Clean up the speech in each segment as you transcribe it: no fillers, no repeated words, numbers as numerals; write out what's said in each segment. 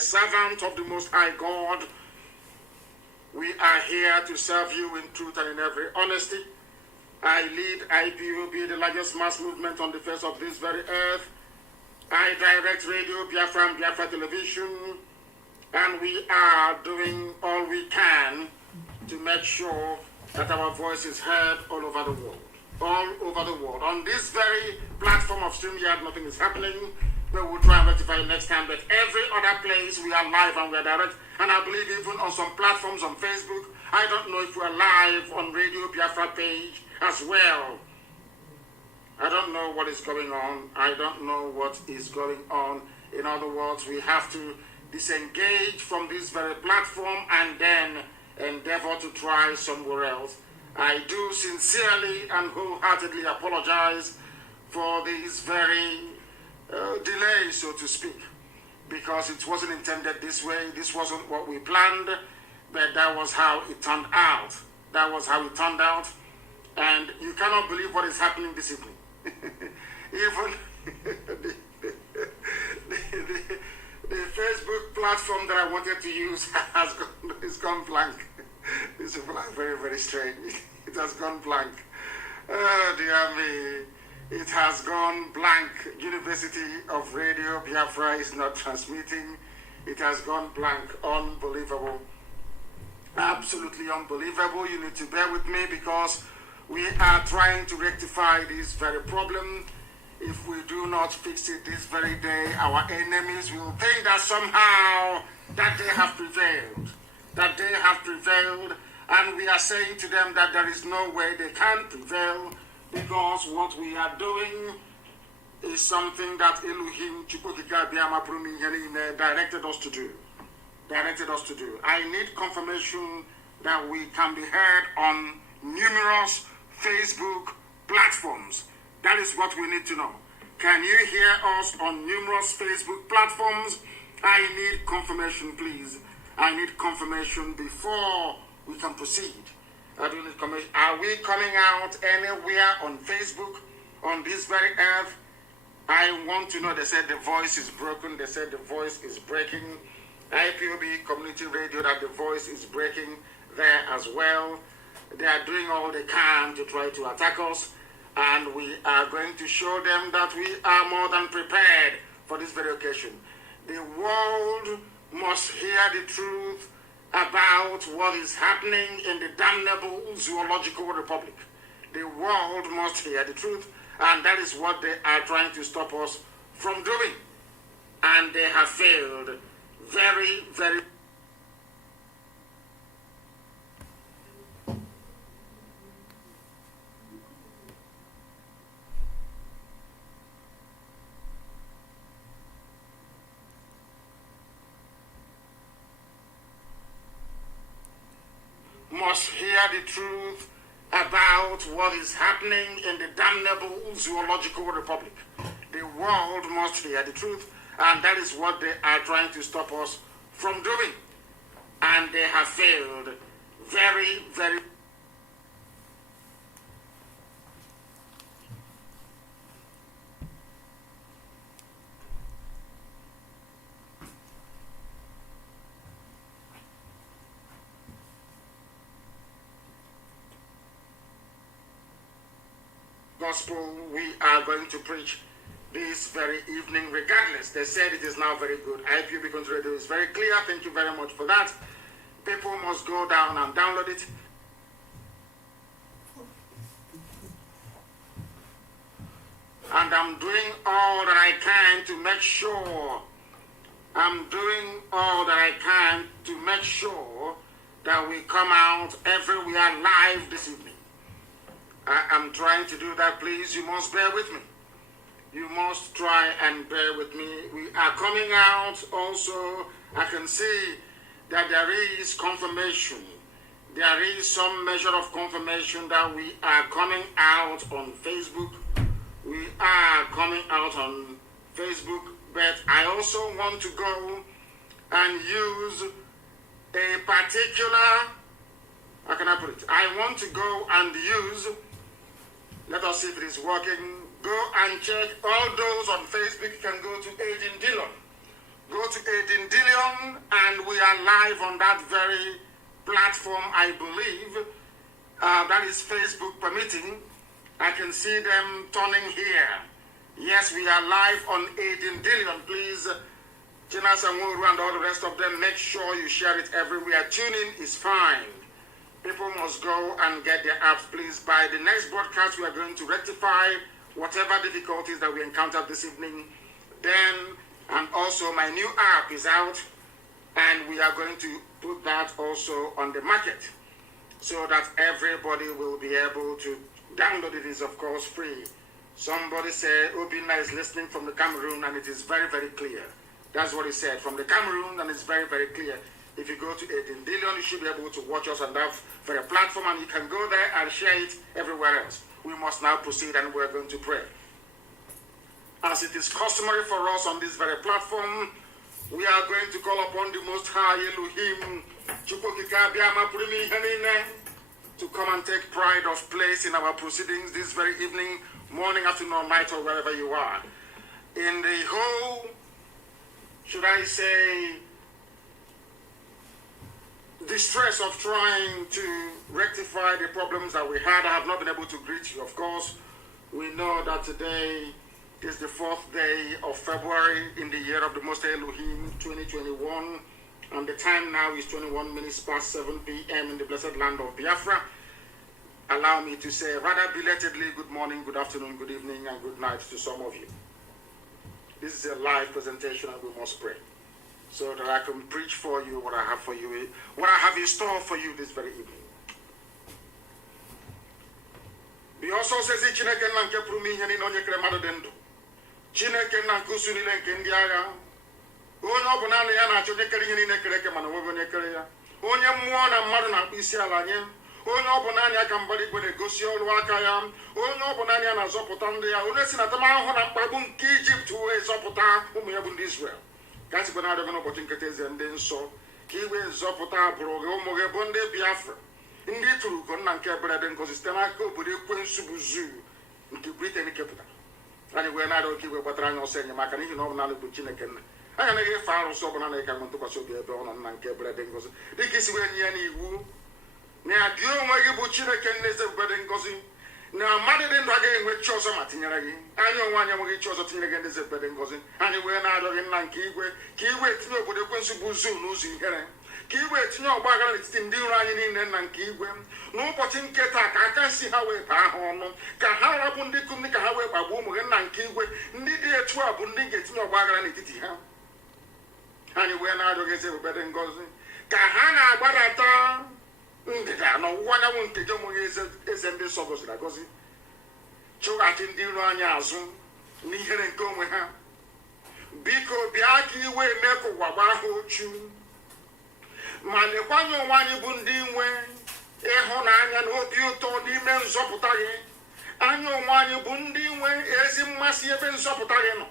Servant of the Most High God, we are here to serve you in truth and in every honesty. I lead IPOB, the largest mass movement on the face of this very earth. I direct radio, Biafra and Biafrans television, and we are doing all we can to make sure that our voice is heard all over the world. All over the world. On this very platform of StreamYard, nothing is happening. We will try and rectify it next time, but every other place we are live and we are direct. And I believe even on some platforms on Facebook, I don't know if we are live on Radio Biafra page as well. I don't know what is going on. I don't know what is going on. In other words, we have to disengage from this very platform and then endeavor to try somewhere else. I do sincerely and wholeheartedly apologize for this very delay, so to speak, because it wasn't intended this way. This wasn't what we planned, but that was how it turned out. That was how it turned out, and you cannot believe what is happening this evening. Even the Facebook platform that I wanted to use has gone blank. These people are very, very strange. It has gone blank. Oh, dear me. It has gone blank. University of Radio Biafra is not transmitting. It has gone blank. Unbelievable. Absolutely unbelievable. You need to bear with me because we are trying to rectify this very problem. If we do not fix it this very day, our enemies will think that somehow that they have prevailed. That they have prevailed, and we are saying to them that there is no way they can prevail, because what we are doing is something that Elohim directed us to do. I need confirmation that we can be heard on numerous Facebook platforms. That is what we need to know. Can you hear us on numerous Facebook platforms? I need confirmation, please. I need confirmation before we can proceed. I do need confirmation. Are we coming out anywhere on Facebook, on this very earth? I want to know. They said the voice is broken. They said the voice is breaking. IPOB Community Radio, that the voice is breaking there as well. They are doing all they can to try to attack us, and we are going to show them that we are more than prepared for this very occasion. The world must hear the truth about what is happening in the damnable zoological republic. The world must hear the truth, and that is what they are trying to stop us from doing. And they have failed very, very. Must hear the truth about what is happening in the damnable zoological republic. The world must hear the truth, and that is what they are trying to stop us from doing. And they have failed very, very. Gospel we are going to preach this very evening regardless. They said it is now very good. IPOB Country Radio is very clear. Thank you very much for that. People must go down and download it. And I'm doing all that I can to make sure that we come out everywhere live this evening. I am trying to do that. Please, you must bear with me. You must try and bear with me. We are coming out also. I can see that there is confirmation. There is some measure of confirmation that we are coming out on Facebook. We are coming out on Facebook, but I also want to go and use a particular, how can I put it? I want to go and use, let us see if it is working. Go and check all those on Facebook. You can go to Agent Dillon. Go to Edindilion, and we are live on that very platform, I believe. That is Facebook permitting. I can see them turning here. Yes, we are live on Edindilion. Please, Jinas and Wuru and all the rest of them, make sure you share it everywhere. Tuning is fine. People must go and get their apps, please. By the next broadcast, we are going to rectify whatever difficulties that we encountered this evening. Then, and also my new app is out, and we are going to put that also on the market so that everybody will be able to download it. Is of course free. Somebody said Obina is listening from the Cameroon, and it is very, very clear. That's what he said, from the Cameroon, and it's very, very clear. If you go to Edindilion, you should be able to watch us on that very platform, and you can go there and share it everywhere else. We must now proceed, and we're going to pray. As it is customary for us on this very platform, we are going to call upon the Most High Elohim to come and take pride of place in our proceedings this very evening, morning, afternoon, or night, or wherever you are. In the whole, should I say, the stress of trying to rectify the problems that we had, I have not been able to greet you. Of course, we know that today is the 4th day of February in the year of the Most High Elohim 2021, and the time now is 21 minutes past 7 p.m. in the blessed land of Biafra. Allow me to say rather belatedly good morning, good afternoon, good evening, and good night to some of you. This is a live presentation, and we must pray so that I can preach for you what I have for you, what I have in store for you this very evening. He also says, Chineke na nke pụrụ ihe niile onye kere mmadụ dị ndụ. Chineke na nke usu niile nke ndị agha. Onye ọ bụ naanị ya na-achọ onye kere ihe niile kere eke mana onweghị onye kere ya. Onye mmụọ na mmadụ na-akpụ isi ala nye. Onye ọ bụ naanị ya ka mbara igwe na-egosi ọrụ aka ya. Onye ọ bụ naanị ya na-azọpụta ndị ya. Onye si na atamahụhụ na mkpagbu nke Ijipt wee zọpụta ụmụ ya bụ ndị Israel. Ka a sịkwa na-adịghị n'ụbọchị nketa eze ndị nsọ ka iwe zọpụta agbụrụ gị ụmụ gị bụ ndị Biafra, ndị tụrụ ugo nna nke ebere dị ngozi site n'aka obodo ekwensu bụ zuu nke Britain kepụtara. Anyị wee na-arịọ ka iwe gbatara anyị ọsọ enyemaka n'ihi na ọ bụ naanị bụ Chineke nna. Anyị anaghị efe arụsị ọbụla na-eka nwe ntụkwasị obi ebe ọ nọ nna nke ebere dị ngozi dịka isi wee nye ya n'iwu na ya gị onwe gị bụ Chineke nna eze ebube dị ngozi na mmadụ dị ndụ agaghị enwe chi ọzọ ma tinyere gị. Anyị onwe anyị enweghị chi ọzọ tinyere gị ndị eze ebube dị ngozi. Anyị wee na-arịọ gị nna nke igwe ka iwe etinye obodo ekwensu bụ zuu n'ụzọ ihere, ka iwe etinye ọgba aghara n'etiti ndị iro anyị niile nna nke igwe. N'ụbọchị nke taa ka aka nsi ha wee baa ha ọnụ, ka ha rabụ ndị kum ka ha wee gbagbuo ụmụ gị nna nke igwe. Ndị dị etu a bụ ndị ga-etinye ọgba aghara n'etiti ha. Anyị wee na-arịọ gị eze ebube dị ngozi ka ha na-agbadata ndịda n'ọwụwa anyanwụ nke gị onweghị eze ndị nsọ gọziri agọzi, chụghachi ndị iro anyị azụ n'ihere nke onwe ha. Biko bịa ka iwe mee ka ụwa gbaa ha ochu, ma lekwanye onwe anyị bụ ndị nwe ịhụnanya na obi ụtọ n'ime nzọpụta gị. Anyị onwe anyị bụ ndị nwe ezi mmasị ebe nzọpụta gị nọ.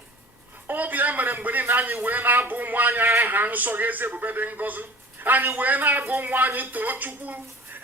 Obi ya mere mgbe niile anyị wee na-abụ ụmụ anyị aha nsọ gị eze ebube dị ngozi. Anyị wee na-agụ ụmụ anyị too Chukwu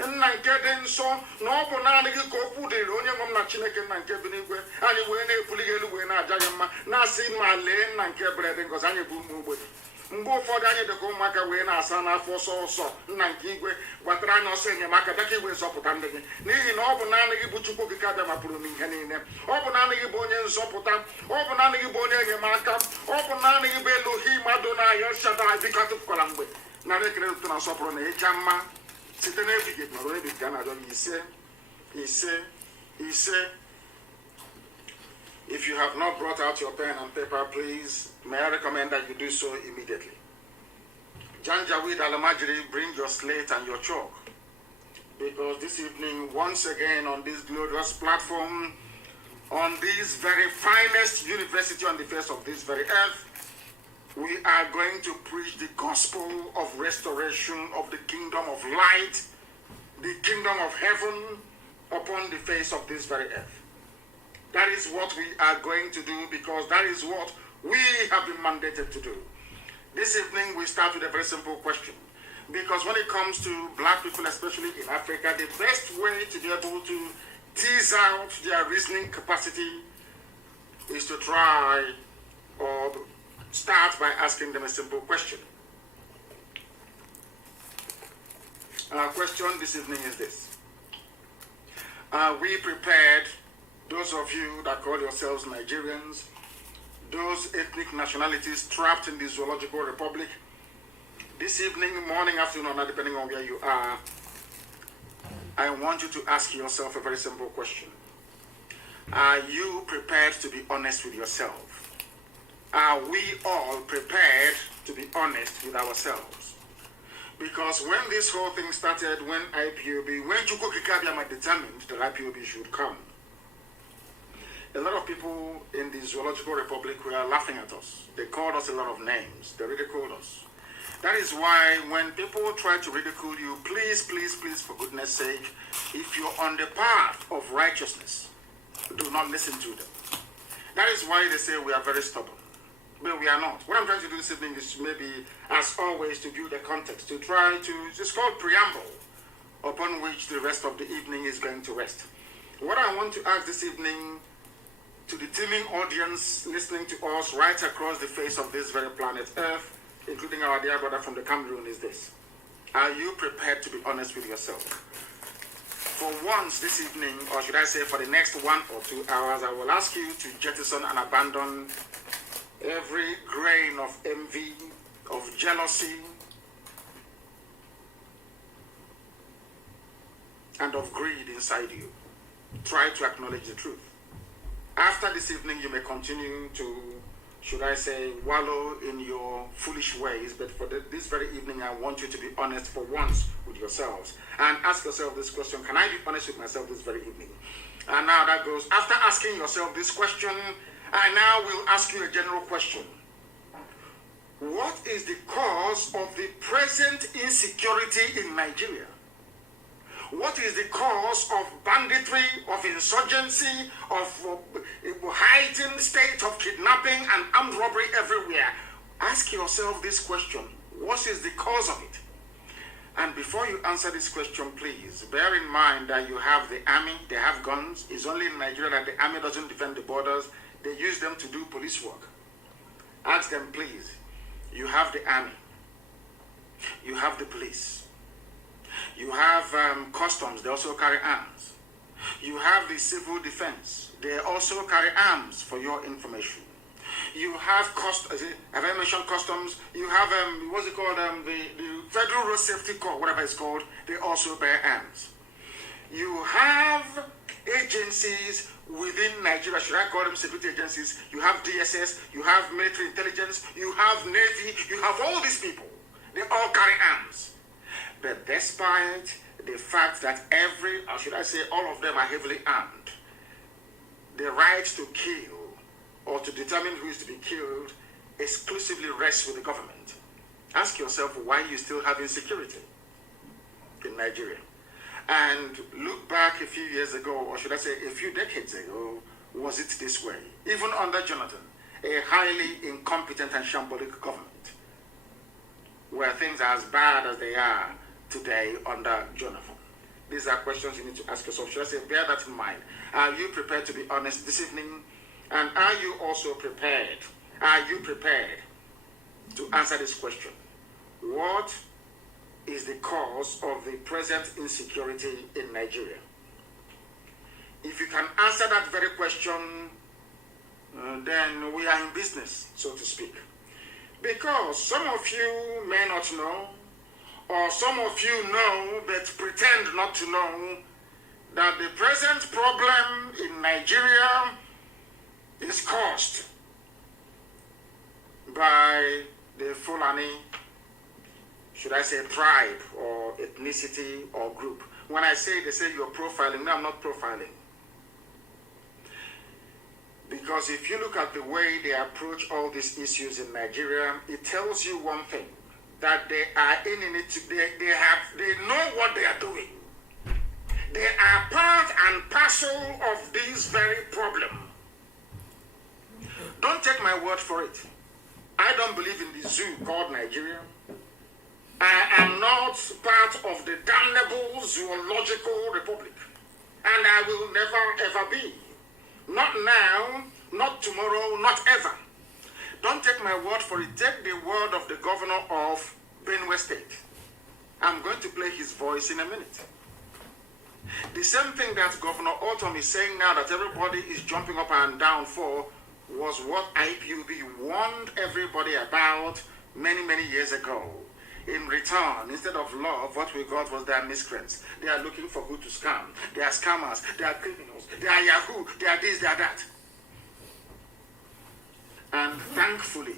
nna nke dị nsọ na ọ bụ naanị gị ka okwu dịrị onye nwe m na Chineke nna nke bi n'igwe. Anyị wee na-ebuli gị elu wee na-aja gị mma na-asị ma lee nna nke ebere dị ngozi. Anyị bụ ụmụ ogbenye, mgbe ụfọdụ anyị dịka ụmụaka wee na-asa n'afọ ọsọ ọsọ nna nke igwe gbatara anyị ọsọ enyemaka bịa ka iwe zọpụta ndị gị, n'ihi na ọ bụ naanị gị bụ Chukwu okike abịa mapụrụ n'ihe niile. Ọ bụ naanị gị bụ onye nzọpụta, ọ bụ naanị gị bụ onye enyemaka, ọ bụ naanị gị bụ Elohim Adonai El Shaddai. Biko atụfukwala mgbe narị ekele ụtụ na nsọpụrụ na ịja mma site n'ebighị ebi nọrọ ebighị ka a na-arịọ gị ise ise ise. If you have not brought out your pen and paper, please, may I recommend that you do so immediately. Janjaweed Alamajiri, bring your slate and your chalk. Because this evening, once again on this glorious platform, on this very finest university on the face of this very earth, we are going to preach the gospel of restoration of the kingdom of light, the kingdom of heaven upon the face of this very earth. That is what we are going to do, because that is what we have been mandated to do. This evening we start with a very simple question. Because when it comes to black people, especially in Africa, the best way to be able to tease out their reasoning capacity is to try or start by asking them a simple question. Our question this evening is this. Are we prepared, those of you that call yourselves Nigerians, those ethnic nationalities trapped in the Zoological Republic, this evening, morning, afternoon, or night, depending on where you are, I want you to ask yourself a very simple question. Are you prepared to be honest with yourself? Are we all prepared to be honest with ourselves? Because when this whole thing started, when Chukwu Abiyama determined that IPOB should come, a lot of people in the Zoological Republic were laughing at us. They called us a lot of names. They ridiculed us. That is why when people try to ridicule you, please, please, please, for goodness sake, if you're on the path of righteousness, do not listen to them. That is why they say we are very stubborn. But we are not. What I'm trying to do this evening is maybe, as always, to build a context, to try to, it's called preamble, upon which the rest of the evening is going to rest. What I want to ask this evening to the teeming audience listening to us right across the face of this very planet Earth, including our dear brother from the Cameroon, is this. Are you prepared to be honest with yourself? For once this evening, or should I say for the next 1 or 2 hours, I will ask you to jettison and abandon every grain of envy, of jealousy, and of greed inside you. Try to acknowledge the truth. After this evening, you may continue to, should I say, wallow in your foolish ways, but for this very evening, I want you to be honest for once with yourselves. And ask yourself this question, can I be honest with myself this very evening? And now that goes, after asking yourself this question, I now will ask you a general question. What is the cause of the present insecurity in Nigeria? What is the cause of banditry, of insurgency, of heightened state of kidnapping and armed robbery everywhere? Ask yourself this question. What is the cause of it? And before you answer this question, please bear in mind that you have the army, they have guns. It's only in Nigeria that the army doesn't defend the borders. They use them to do police work. Ask them, please. You have the army. You have the police. You have customs, they also carry arms. You have the civil defense, they also carry arms for your information. You have have I mentioned customs? You have, what's it called, the Federal Road Safety Corps, whatever it's called, they also bear arms. You have agencies within Nigeria, should I call them security agencies? You have DSS, you have military intelligence, you have Navy, you have all these people. They all carry arms. But despite the fact that or should I say all of them are heavily armed, the right to kill or to determine who is to be killed exclusively rests with the government. Ask yourself why you still have insecurity in Nigeria. And look back a few years ago, or should I say a few decades ago, was it this way? Even under Jonathan, a highly incompetent and shambolic government, where things are as bad as they are today under Jonathan. These are questions you need to ask yourself. Should I say, bear that in mind. Are you prepared to be honest this evening? And are you also prepared? Are you prepared to answer this question? What is the cause of the present insecurity in Nigeria? If you can answer that very question, then we are in business, so to speak. Because some of you may not know, or some of you know but pretend not to know, that the present problem in Nigeria is caused by the Fulani, should I say tribe or ethnicity or group. When I say, they say you're profiling, no, I'm not profiling. Because if you look at the way they approach all these issues in Nigeria, it tells you one thing, that they are in it, they know what they are doing. They are part and parcel of this very problem. Don't take my word for it. I don't believe in the zoo called Nigeria. I am not part of the damnable zoological republic. And I will never ever be. Not now, not tomorrow, not ever. Don't take my word for it. Take the word of the governor of Benue State. I'm going to play his voice in a minute. The same thing that Governor Autumn is saying now that everybody is jumping up and down for was what IPOB warned everybody about many, many years ago. In return, instead of love, what we got was they are miscreants. They are looking for who to scam. They are scammers. They are criminals. They are Yahoo. They are this, they are that. And thankfully,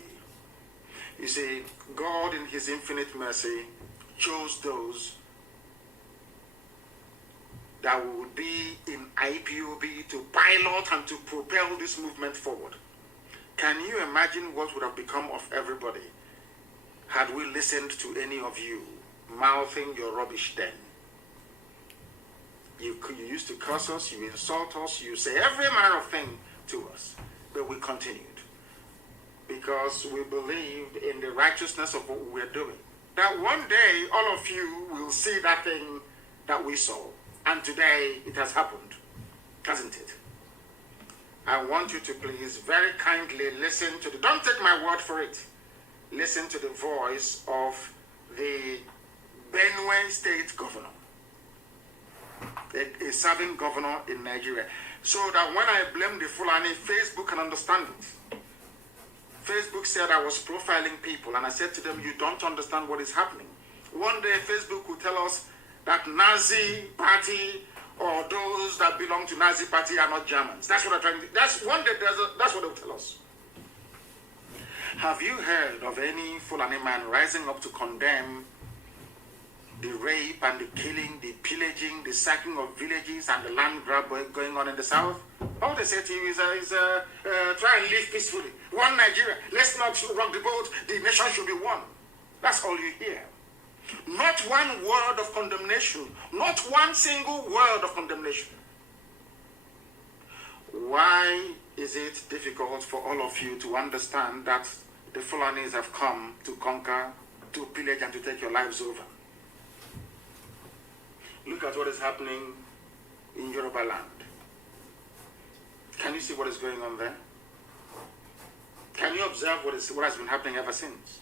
you see, God in his infinite mercy chose those that would be in IPOB to pilot and to propel this movement forward. Can you imagine what would have become of everybody had we listened to any of you mouthing your rubbish then? You used to curse us, you insult us, you say every manner of thing to us, but we continued because we believed in the righteousness of what we were doing. That one day all of you will see that thing that we saw. And today it has happened, hasn't it? I want you to please very kindly listen to the, don't take my word for it, listen to the voice of the Benue State governor, a serving governor in Nigeria, so that when I blame the Fulani, Facebook can understand it. Facebook said I was profiling people, and I said to them, you don't understand what is happening. One day Facebook will tell us that Nazi party or those that belong to Nazi party are not Germans. That's what I'm trying to, that's one day, that's what they'll tell us. Have you heard of any Fulani man rising up to condemn the rape and the killing, the pillaging, the sacking of villages and the land grab going on in the south? All they say to you is try and live peacefully. One Nigeria, let's not rock the boat, the nation should be one. That's all you hear. Not one word of condemnation. Not one single word of condemnation. Why is it difficult for all of you to understand that the Fulanis have come to conquer, to pillage, and to take your lives over? Look at what is happening in Yoruba land. Can you see what is going on there? Can you observe what has been happening ever since?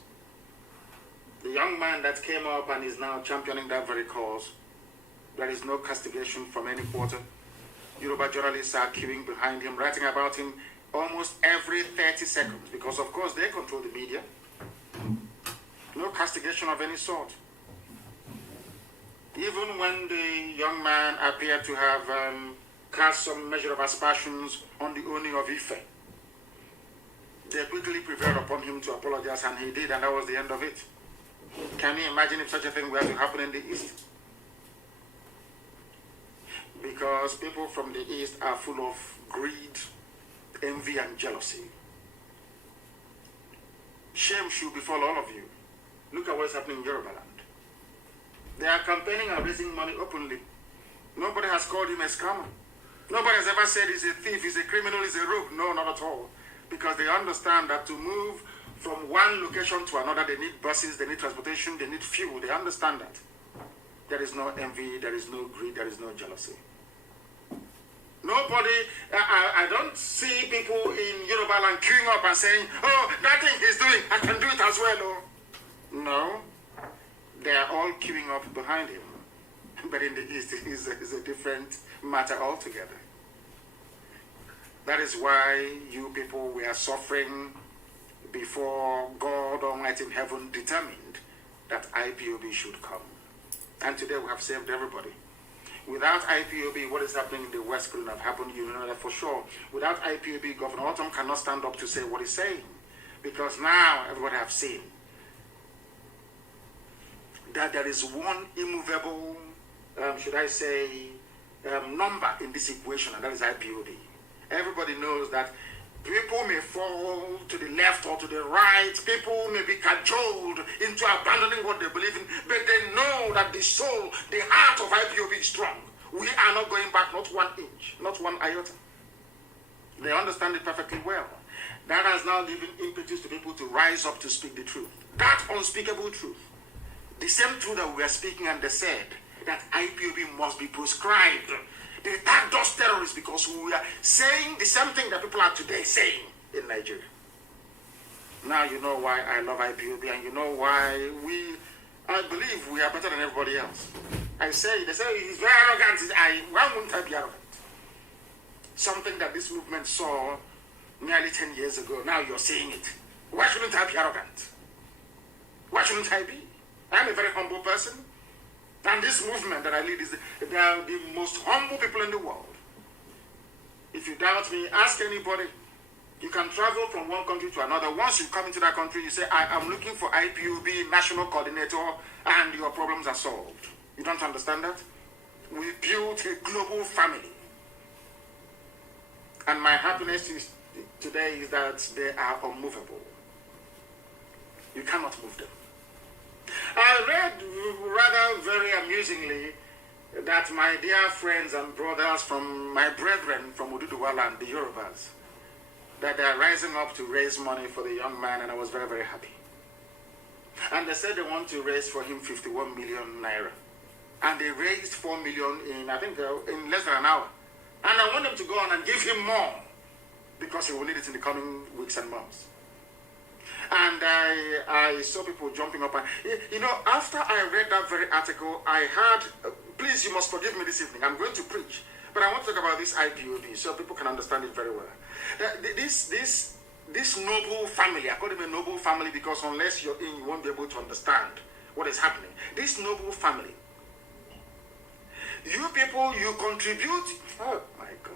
The young man that came up and is now championing that very cause, there is no castigation from any quarter. Yoruba journalists are queuing behind him, writing about him almost every 30 seconds, because of course they control the media. No castigation of any sort. Even when the young man appeared to have cast some measure of aspersions on the Oni of Ife, they quickly prevailed upon him to apologize, and he did, and that was the end of it. Can you imagine if such a thing were to happen in the East? Because people from the East are full of greed, envy, and jealousy. Shame should befall all of you. Look at what is happening in Yoruba land. They are campaigning and raising money openly. Nobody has called him a scammer. Nobody has ever said he's a thief, he's a criminal, he's a rogue. No, not at all. Because they understand that to move from one location to another, they need buses, they need transportation, they need fuel. They understand that. There is no envy, there is no greed, there is no jealousy. Nobody, I don't see people in Yoruba land queuing up and saying, oh, that thing he's doing, I can do it as well. Oh. No, they are all queuing up behind him. But in the East, it is a different matter altogether. That is why you people were suffering before God Almighty in heaven determined that IPOB should come. And today we have saved everybody. Without IPOB, what is happening in the West couldn't have happened, you know that for sure. Without IPOB, Governor Autumn cannot stand up to say what he's saying. Because now everybody have seen that there is one immovable, should I say, number in this equation, and that is IPOB. Everybody knows that people may fall to the left or to the right. People may be cajoled into abandoning what they believe in, but they know that the soul, the heart of IPOB is strong. We are not going back, not 1 inch, not 1 iota. They understand it perfectly well. That has now given impetus to people to rise up to speak the truth. That unspeakable truth. The same truth that we are speaking, and they said that IPOB must be proscribed. They tagged us terrorists because we are saying the same thing that people are today saying in Nigeria. Now you know why I love IPOB, and you know why I believe we are better than everybody else. They say he's very arrogant. Why wouldn't I be arrogant? Something that this movement saw nearly 10 years ago. Now you're saying it. Why shouldn't I be arrogant? Why shouldn't I be? I'm a very humble person. And this movement that I lead they are the most humble people in the world. If you doubt me, ask anybody. You can travel from one country to another. Once you come into that country, you say, I am looking for IPOB national coordinator, and your problems are solved. You don't understand that? We built a global family. And my happiness today is that they are unmovable. You cannot move them. I read rather very amusingly that my dear friends and brothers from my brethren from Oduduwa land, the Yorubas, that they are rising up to raise money for the young man, and I was very, very happy. And they said they want to raise for him 51 million naira. And they raised 4 million in, I think, in less than an hour. And I want them to go on and give him more, because he will need it in the coming weeks and months. And I saw people jumping up. And, you know, after I read that very article, I had, please, you must forgive me this evening. I'm going to preach. But I want to talk about this IPOB so people can understand it very well. This noble family, I call them a noble family because unless you're in, you won't be able to understand what is happening. This noble family, you people, you contribute. Oh my God.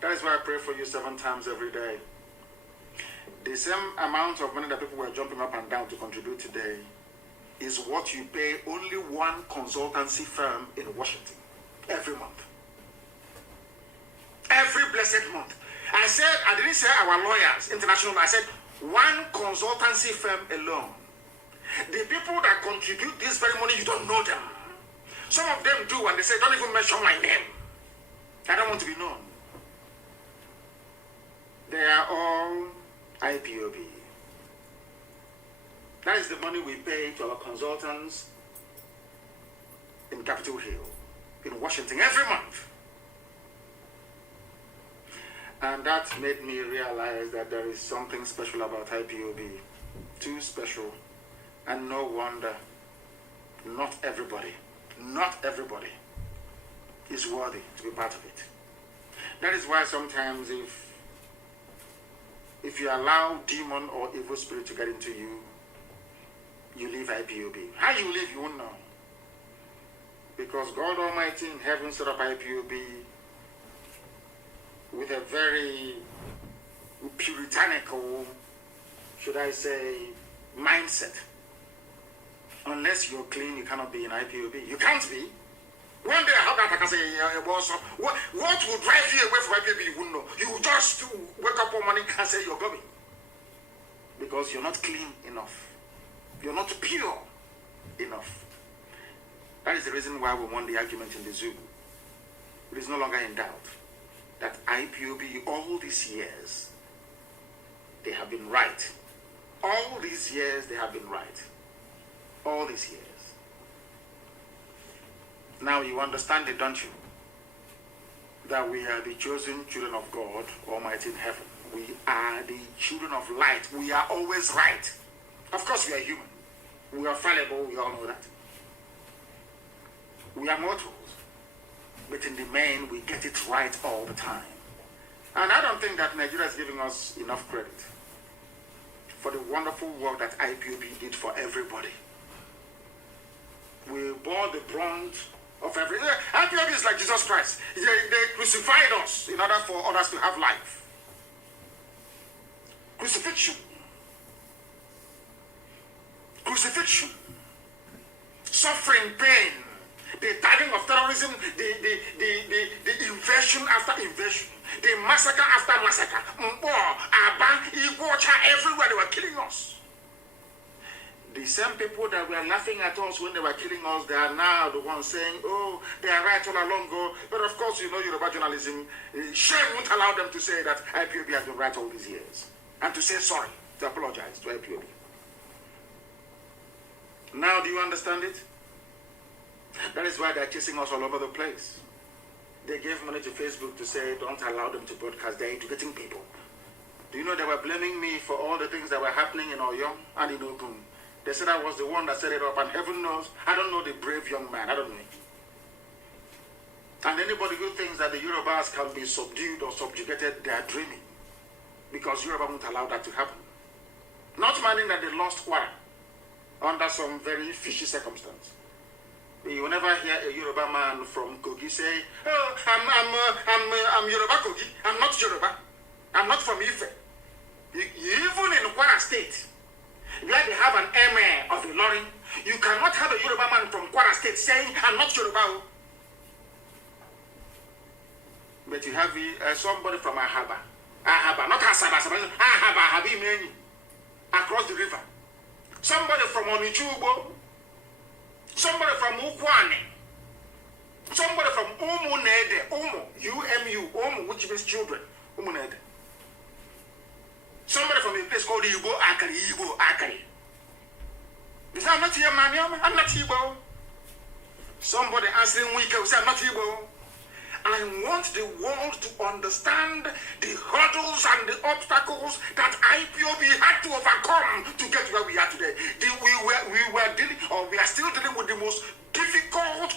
That is why I pray for you 7 times every day. The same amount of money that people were jumping up and down to contribute today is what you pay only one consultancy firm in Washington every month. Every blessed month. I didn't say our lawyers, international, I said one consultancy firm alone. The people that contribute this very money, you don't know them. Some of them do, and they say, don't even mention my name. I don't want to be known. They are all IPOB. That is the money we pay to our consultants in Capitol Hill, in Washington, every month. And that made me realize that there is something special about IPOB. Too special. And no wonder not everybody is worthy to be part of it. That is why sometimes if you allow demon or evil spirit to get into you, you leave IPOB. How you leave, you won't know. Because God Almighty in heaven set up IPOB with a very puritanical, should I say, mindset. Unless you're clean, you cannot be in IPOB. You can't be. One day I can say, what will drive you away from IPOB, you wouldn't know. You will just wake up one morning and say you're going. Because you're not clean enough. You're not pure enough. That is the reason why we won the argument in the zoo. It is no longer in doubt that IPOB, all these years, they have been right. All these years, they have been right. All these years. Now you understand it, don't you? That we are the chosen children of God Almighty in heaven. We are the children of light. We are always right. Of course we are human. We are fallible, we all know that. We are mortals. But in the main, we get it right all the time. And I don't think that Nigeria is giving us enough credit for the wonderful work that IPOB did for everybody. We bore the brunt of everything. IPOB is like Jesus Christ. They crucified us in order for others to have life. Crucifixion. Crucifixion. Suffering, pain. The tagging of terrorism, the invasion after invasion, the massacre after massacre. Mbo, Aba, Igbo, everywhere they were killing us. The same people that were laughing at us when they were killing us, they are now the ones saying, oh, they are right all along. But of course, you know, Yoruba journalism, shame won't allow them to say that IPOB has been right all these years. And to say sorry, to apologize to IPOB. Now, do you understand it? That is why they're chasing us all over the place. They gave money to Facebook to say, don't allow them to broadcast. They're educating people. Do you know they were blaming me for all the things that were happening in Oyo and in Ogun? They said I was the one that set it up, and heaven knows, I don't know the brave young man. I don't know. And anybody who thinks that the Yorubas can be subdued or subjugated, they are dreaming. Because Yoruba won't allow that to happen. Not minding that they lost Kwara under some very fishy circumstance. You will never hear a Yoruba man from Kogi say, "Oh, I'm Yoruba Kogi. I'm not Yoruba. I'm not from Ife." Even in Kwara State, where they have an emir of Ilorin, you cannot have a Yoruba man from Kwara State saying, "I'm not Yoruba." But you have somebody from Ahaba, not Asaba, Ahaba, Habimeni, across the river. Somebody from Onichubo, somebody from Ukwane, somebody from Umunede, Umu, which means children, Umunede. Somebody from a place called Igbo Akari. He said, "I'm not here, man. I'm not Igbo." Somebody answering Wike said, "I'm not Igbo." I want the world to understand the hurdles and the obstacles that IPOB had to overcome to get where we are today. We are still dealing with the most difficult,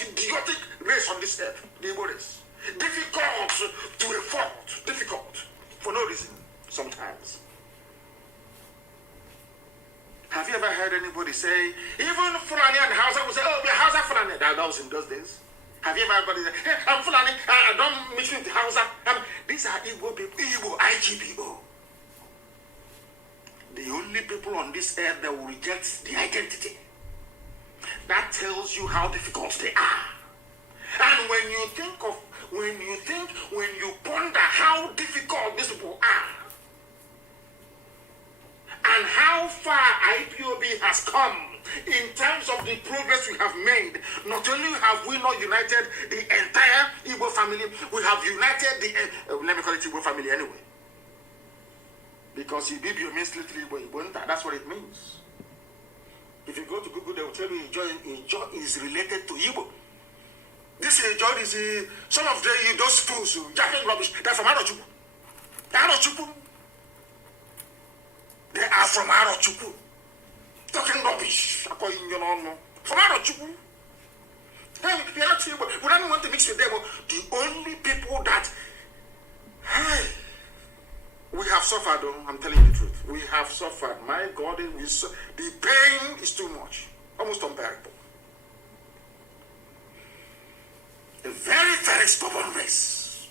idiotic race on this earth, the Igbo race. Difficult to a fault, difficult for no reason sometimes. Have you ever heard anybody say, even Fulani and Hausa will say, "Oh, we're Hausa Fulani"? That was in those days. Have you ever heard "Hey, I'm Fulani, I don't mix with Hausa"? These are Igbo people, OBI-IGBO. The only people on this earth that will reject the identity. That tells you how difficult they are. And when you ponder how difficult these people are, and how far IPOB has come in terms of the progress we have made, not only have we not united the entire Igbo family, we have united the, let me call it Igbo family anyway. Because Ibibio means literally Igbo, that's what it means. If you go to Google, they will tell you Ijo is related to Igbo. This Ijo is some of those fools who jacking rubbish, they're from Arochukwu. They are from Arochukwu. Talking rubbish. From Arochukwu. Hey, we don't want to mix with them. The only people that, we have suffered, though, I'm telling you the truth. We have suffered. My God, the pain is too much. Almost unbearable. A very, very stubborn race.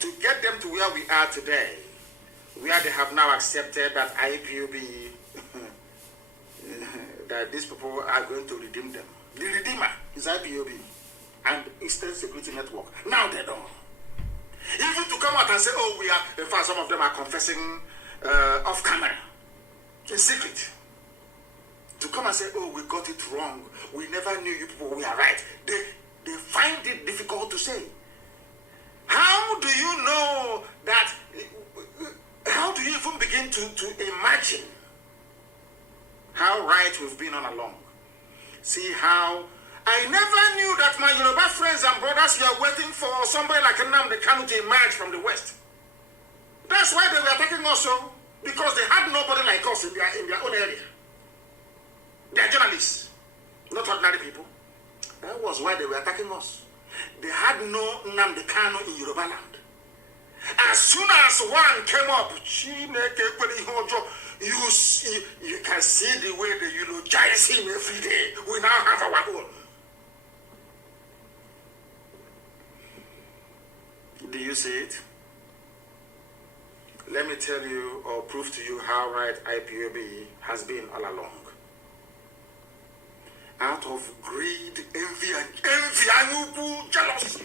To get them to where we are today, where they have now accepted that IPOB, that these people are going to redeem them. The redeemer is IPOB and Eastern Security Network. Now they don't. Even to come out and say, "Oh, we are," in fact, some of them are confessing off camera, in secret. To come and say, "Oh, we got it wrong. We never knew you people, we are right." They find it difficult to say. How do you know that? How do you even begin to imagine how right we've been all along? See how I never knew that my Yoruba friends and brothers were waiting for somebody like Nnamdi Kanu to emerge from the West. That's why they were attacking us, because they had nobody like us in their own area. They are journalists, not ordinary people. That was why they were attacking us. They had no Nnamdi Kanu in Yoruba land. As soon as one came up, you can see the way they eulogize him every day. We now have our own. Do you see it? Let me tell you or prove to you how right IPOB has been all along. Out of greed, envy, jealousy,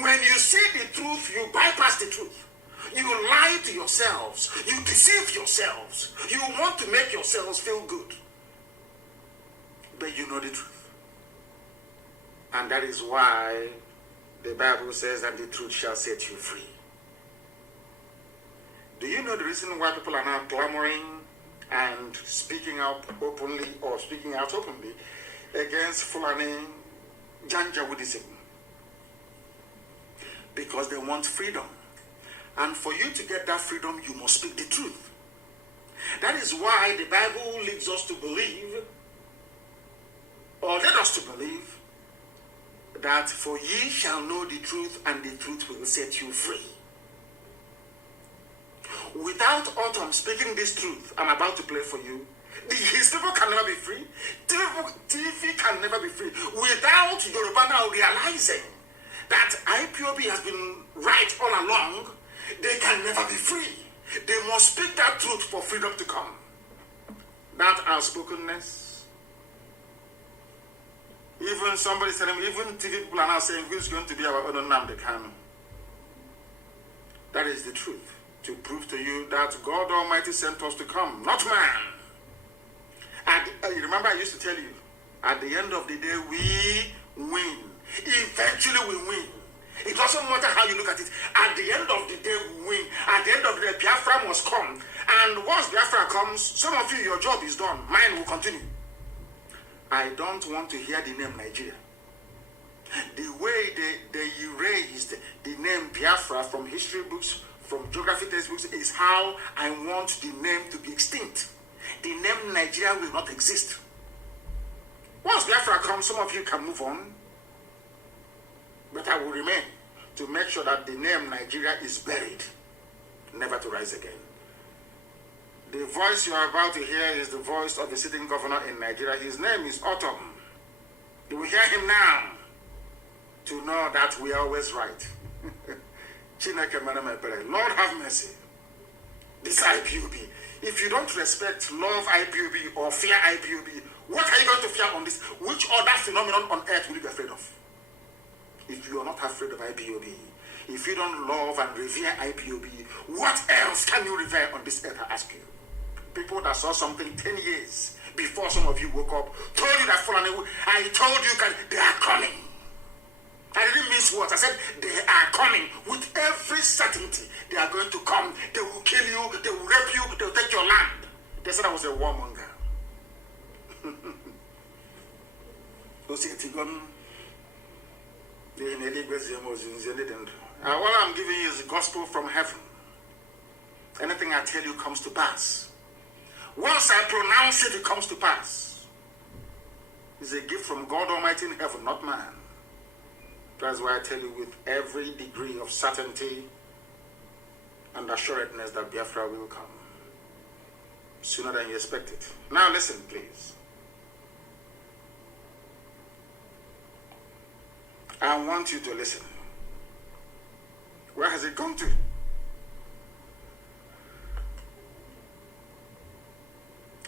when you see the truth, you bypass the truth. You lie to yourselves. You deceive yourselves. You want to make yourselves feel good. But you know the truth. And that is why the Bible says that the truth shall set you free. Do you know the reason why people are now clamoring and speaking out openly against Fulani Janjaweedism? Because they want freedom. And for you to get that freedom, you must speak the truth. That is why the Bible leads us to believe, or led us to believe, that for ye shall know the truth, and the truth will set you free. Without Autumn speaking this truth I'm about to play for you, his people can never be free. TV can never be free. Without Yoruba now realizing that IPOB has been right all along, they can never be free. They must speak that truth for freedom to come. That outspokenness. Even somebody said, even TV people are now saying, who's going to be our own Nnamdi Kanu? That is the truth. To prove to you that God Almighty sent us to come, not man. And remember I used to tell you, at the end of the day, we win. Eventually we win. It doesn't matter how you look at it. At the end of the day, we win. At the end of the day, Biafra must come. And once Biafra comes, some of you, your job is done. Mine will continue. I don't want to hear the name Nigeria. The way they erased the name Biafra from history books, from geography textbooks, is how I want the name to be extinct. The name Nigeria will not exist. Once Biafra comes, some of you can move on. But I will remain to make sure that the name Nigeria is buried, never to rise again. The voice you are about to hear is the voice of the sitting governor in Nigeria. His name is Autumn. You will hear him now to know that we are always right. Lord have mercy. This IPOB. If you don't respect, love IPOB or fear IPOB, what are you going to fear on this? Which other phenomenon on earth will you be afraid of? If you are not afraid of IPOB, if you don't love and revere IPOB, what else can you revere on this earth, I ask you? People that saw something 10 years before some of you woke up, told you that I told you, they are coming. I didn't miss words. I said, they are coming with every certainty. They are going to come. They will kill you. They will rape you. They will take your land. They said I was a warmonger. What I'm giving you is the gospel from heaven. Anything I tell you comes to pass. Once I pronounce it, it comes to pass. It's a gift from God Almighty in heaven, not man. That's why I tell you with every degree of certainty and assuredness that Biafra will come sooner than you expect it. Now listen, please. I want you to listen. Where has it gone to?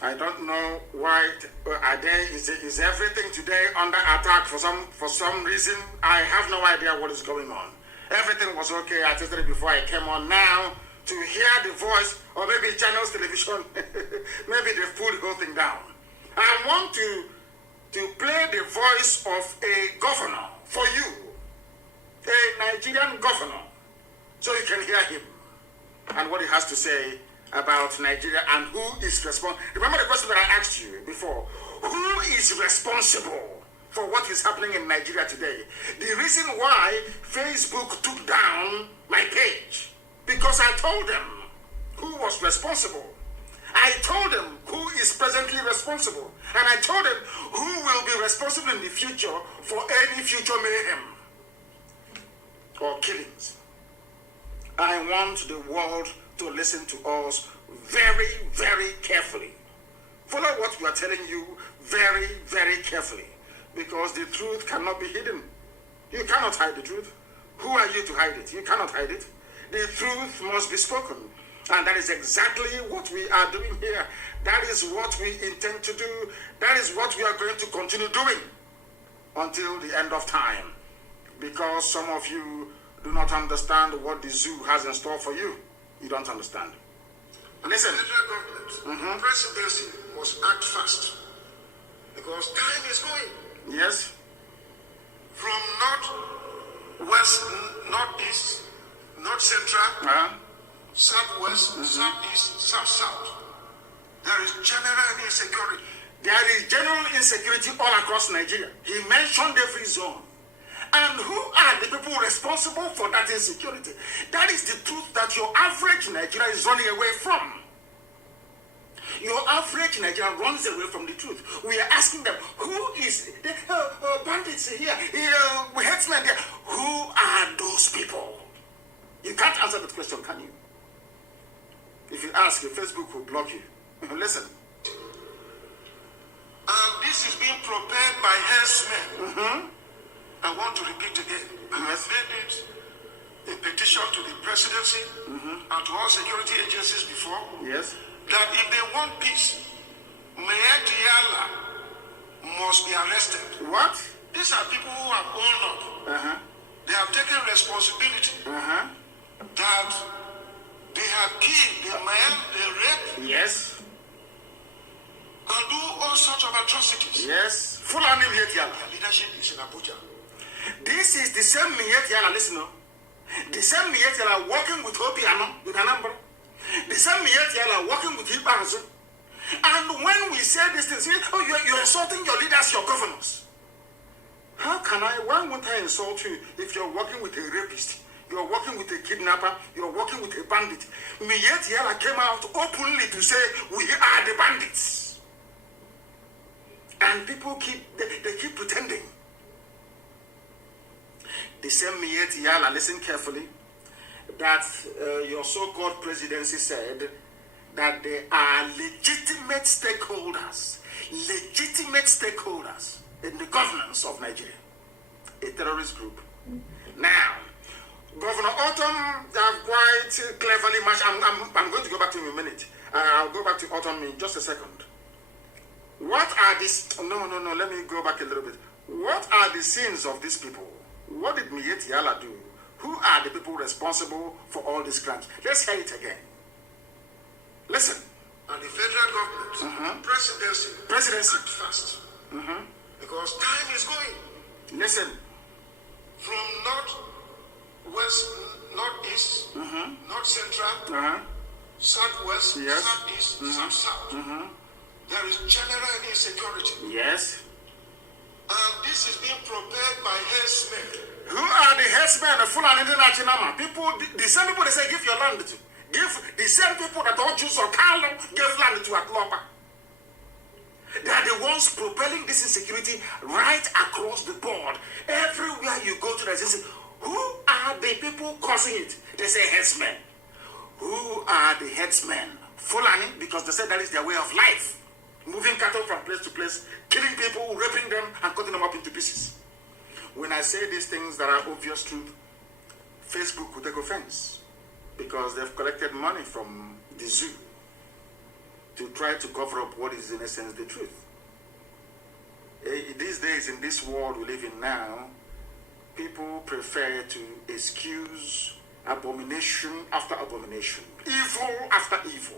I don't know why. Is everything today under attack for some reason? I have no idea what is going on. Everything was okay. I tested it before I came on. Now to hear the voice, or maybe channels television, maybe they pulled the whole thing down. I want to play the voice of a governor for you, a Nigerian governor, so you can hear him and what he has to say about Nigeria and who is responsible. Remember the question that I asked you before. Who is responsible for what is happening in Nigeria today? The reason why Facebook took down my page, because I told them who was responsible. I told them who is presently responsible. And I told them who will be responsible in the future for any future mayhem or killings. I want the world to listen to us very, very carefully. Follow what we are telling you very, very carefully, because the truth cannot be hidden. You cannot hide the truth. Who are you to hide it? You cannot hide it. The truth must be spoken. And that is exactly what we are doing here. That is what we intend to do. That is what we are going to continue doing until the end of time. Because some of you do not understand what the zoo has in store for you. You don't understand. Listen. The federal government, presidency must act fast. Because time is going. Yes. From north, west, northeast, north central, southwest, southeast, south. There is general insecurity. There is general insecurity all across Nigeria. He mentioned every zone. And who are the people responsible for that insecurity? That is the truth that your average Nigerian is running away from. Your average Nigerian runs away from the truth. We are asking them, who is the bandits here? Headsmen there. Who are those people? You can't answer that question, can you? If you ask, Facebook will block you. Listen. And this is being prepared by herdsmen. I want to repeat again. I have made it a petition to the presidency and to all security agencies before. Yes. That if they want peace, Mayor Diala must be arrested. What? These are people who have owned up. They have taken responsibility. That they have killed a man, they rape. Yes. And do all sorts of atrocities. Yes. Full on Their leadership is in Abuja. This is the same Mietiala, listen. The same Mietiala working with OBI-IGBO in Anambra. The same Mietiala working with Ibanzu. And when we say this thing, you're insulting your leaders, your governors. How can why won't I insult you if you're working with a rapist? You're working with a kidnapper, you're working with a bandit. Mietiala came out openly to say, we are the bandits. And people keep pretending. The same Mietiala, listen carefully, that your so-called presidency said that they are legitimate stakeholders in the governance of Nigeria, a terrorist group. Now, Governor Autumn have quite cleverly matched. I'm going to go back to him in a minute. I'll go back to Autumn in just a second. What are these? No. Let me go back a little bit. What are the sins of these people? What did Mietiala do? Who are the people responsible for all these crimes? Let's hear it again. Listen. And the federal government, presidency, act fast. Because time is going. Listen. From north-west, northeast, north central, southwest, southeast, south-south. There is general insecurity. Yes. And this is being prepared by herdsmen. Who are the herdsmen of Fulani International? People, the same people they say give your land to. Give the same people that all Jews or Carlo give land to Atlopa. They are the ones propelling this insecurity right across the board. Everywhere you go to, who are the people causing it? They say herdsmen. Who are the herdsmen? Fulani, because they said that is their way of life. Moving cattle from place to place, killing people, raping them, and cutting them up into pieces. When I say these things that are obvious truth, Facebook will take offense because they've collected money from the zoo to try to cover up what is in essence the truth. These days, in this world we live in now, people prefer to excuse abomination after abomination, evil after evil.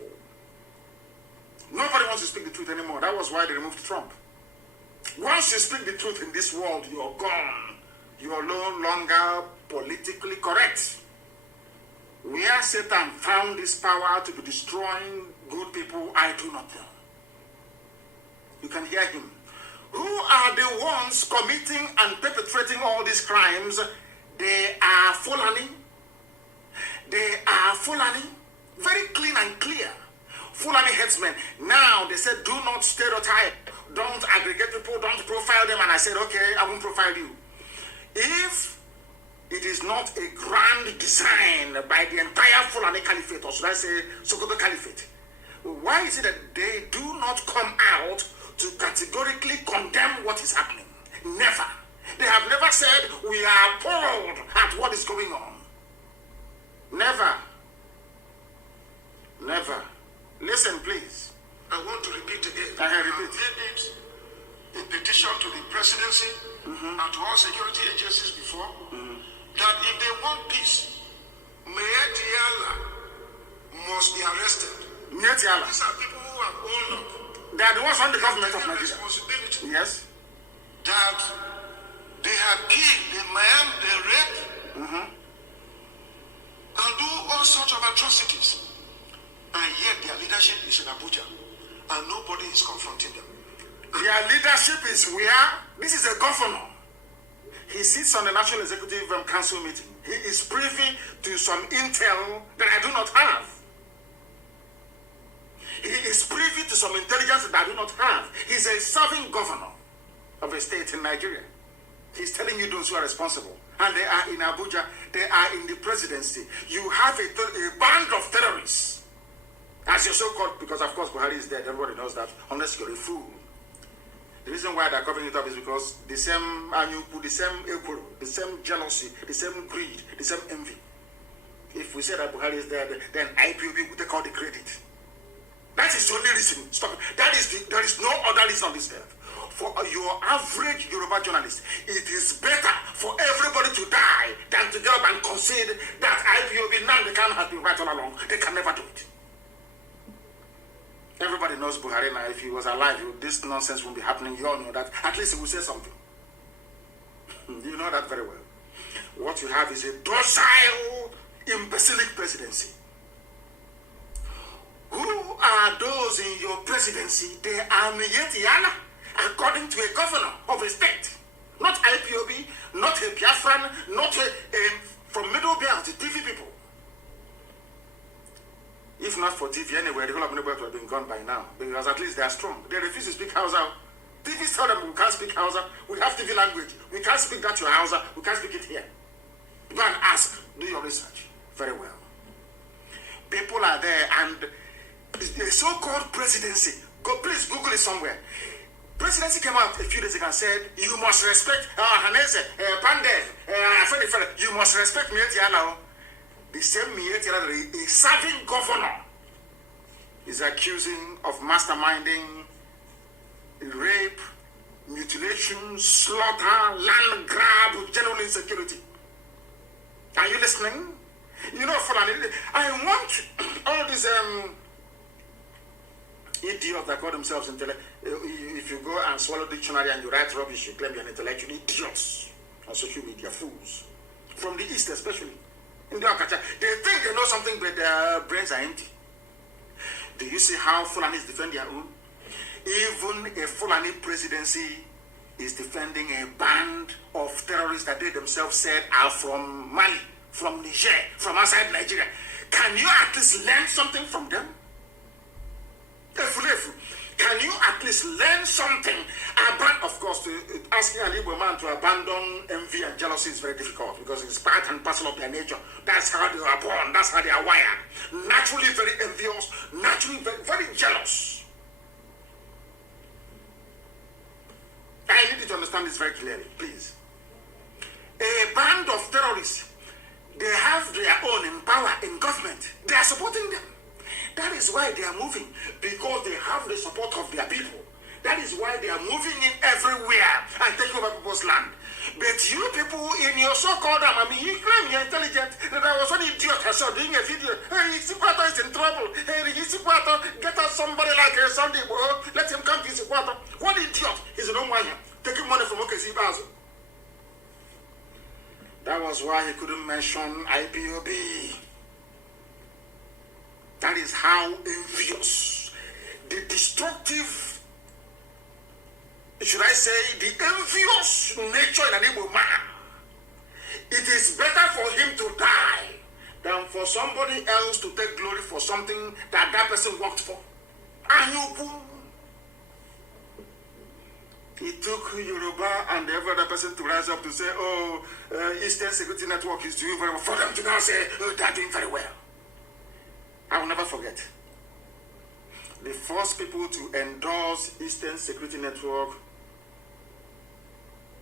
Nobody wants to speak the truth anymore. That was why they removed Trump. Once you speak the truth in this world, you're gone. You are no longer politically correct. Where Satan found this power to be destroying good people, I do not know. You can hear him. Who are the ones committing and perpetrating all these crimes? They are Fulani. They are Fulani. Very clean and clear. Fulani headsmen. Now, they said, do not stereotype. Don't aggregate people. Don't profile them. And I said, okay, I won't profile you. If it is not a grand design by the entire Fulani Caliphate, or should I say Sokoto Caliphate, why is it that they do not come out to categorically condemn what is happening? Never. They have never said, we are appalled at what is going on. Never. Never. Listen, please. I want to repeat again. I repeat. I made it a petition to the presidency and to all security agencies before that if they want peace, Mayor Diala must be arrested. Mayor Diala. These are people who have owned up. They are the ones on the government of Nigeria. Responsibility. Yes. That they have killed the man, they rape, and do all sorts of atrocities. And yet their leadership is in Abuja, and nobody is confronting them. Their leadership is where? This is a governor. He sits on the National Executive Council meeting. He is privy to some intel that I do not have. He is privy to some intelligence that I do not have. He's a serving governor of a state in Nigeria. He's telling you those who are responsible. And they are in Abuja. They are in the presidency. You have a band of terrorists. As you're so-called, because of course Buhari is dead. Everybody knows that, unless you're a fool. The reason why they're covering it up is because the same anyuku, the same equal, the same jealousy, the same greed, the same envy. If we say that Buhari is dead, then IPOB will take all the credit. That is the only reason. Stop it. There is no other reason on this earth. For your average Yoruba journalist, it is better for everybody to die than to get up and concede that IPOB Nnamdi Kanu has been right all along. They can never do it. Everybody knows Buhari now. If he was alive, this nonsense wouldn't be happening. You all know that. At least he will say something. You know that very well. What you have is a docile, imbecilic presidency. Who are those in your presidency? They are Miyeti according to a governor of a state. Not IPOB, not a Biafran, not from Middle Belt, TV people. If not for TV anyway, the whole of Middle Belt would have been gone by now. Because at least they are strong. They refuse to speak Hausa. TV tell them we can't speak Hausa. We have TV language. We can't speak that to Hausa. We can't speak it here. Go and ask. Do your research. Very well. People are there and the so-called presidency. Please Google it somewhere. Presidency came out a few days ago and said, you must respect Hanese, Pandev, you must respect Mieti Alao. The same Mieti Alao, a serving governor, is accusing of masterminding rape, mutilation, slaughter, land grab, general insecurity. Are you listening? You know, I want all these idiots that call themselves intellectual. If you go and swallow dictionary and you write rubbish, you claim you're an intellectual. Idiots on social media, fools. From the East especially. In the Akacha, they think they know something, but their brains are empty. Do you see how Fulanis defend their own? Even a Fulani presidency is defending a band of terrorists that they themselves said are from Mali, from Niger, from outside Nigeria. Can you at least learn something from them? Can you at least learn something? Of course, asking an Igbo man to abandon envy and jealousy is very difficult because it's part and parcel of their nature. That's how they are born. That's how they are wired. Naturally very envious, naturally very, very jealous. I need you to understand this very clearly, please. A band of terrorists, they have their own in power, in government. They are supporting them. That is why they are moving, because they have the support of their people. That is why they are moving in everywhere and taking over people's land. But you people in your so-called you claim you're intelligent. That I was an idiot I saw doing a video. Hey, Isiquato is in trouble. Hey, Isiquato, get us somebody like a Sunday. Let him come to Isiquato. What idiot? He's an Omanya, taking money from OKC Bazo. That was why he couldn't mention IPOB. That is how envious, the destructive, should I say, the envious nature in an Igbo man. It is better for him to die than for somebody else to take glory for something that that person worked for. He took Yoruba and every other person to rise up to say, Eastern Security Network is doing very well. For them to now say, they're doing very well. I will never forget. The first people to endorse Eastern Security Network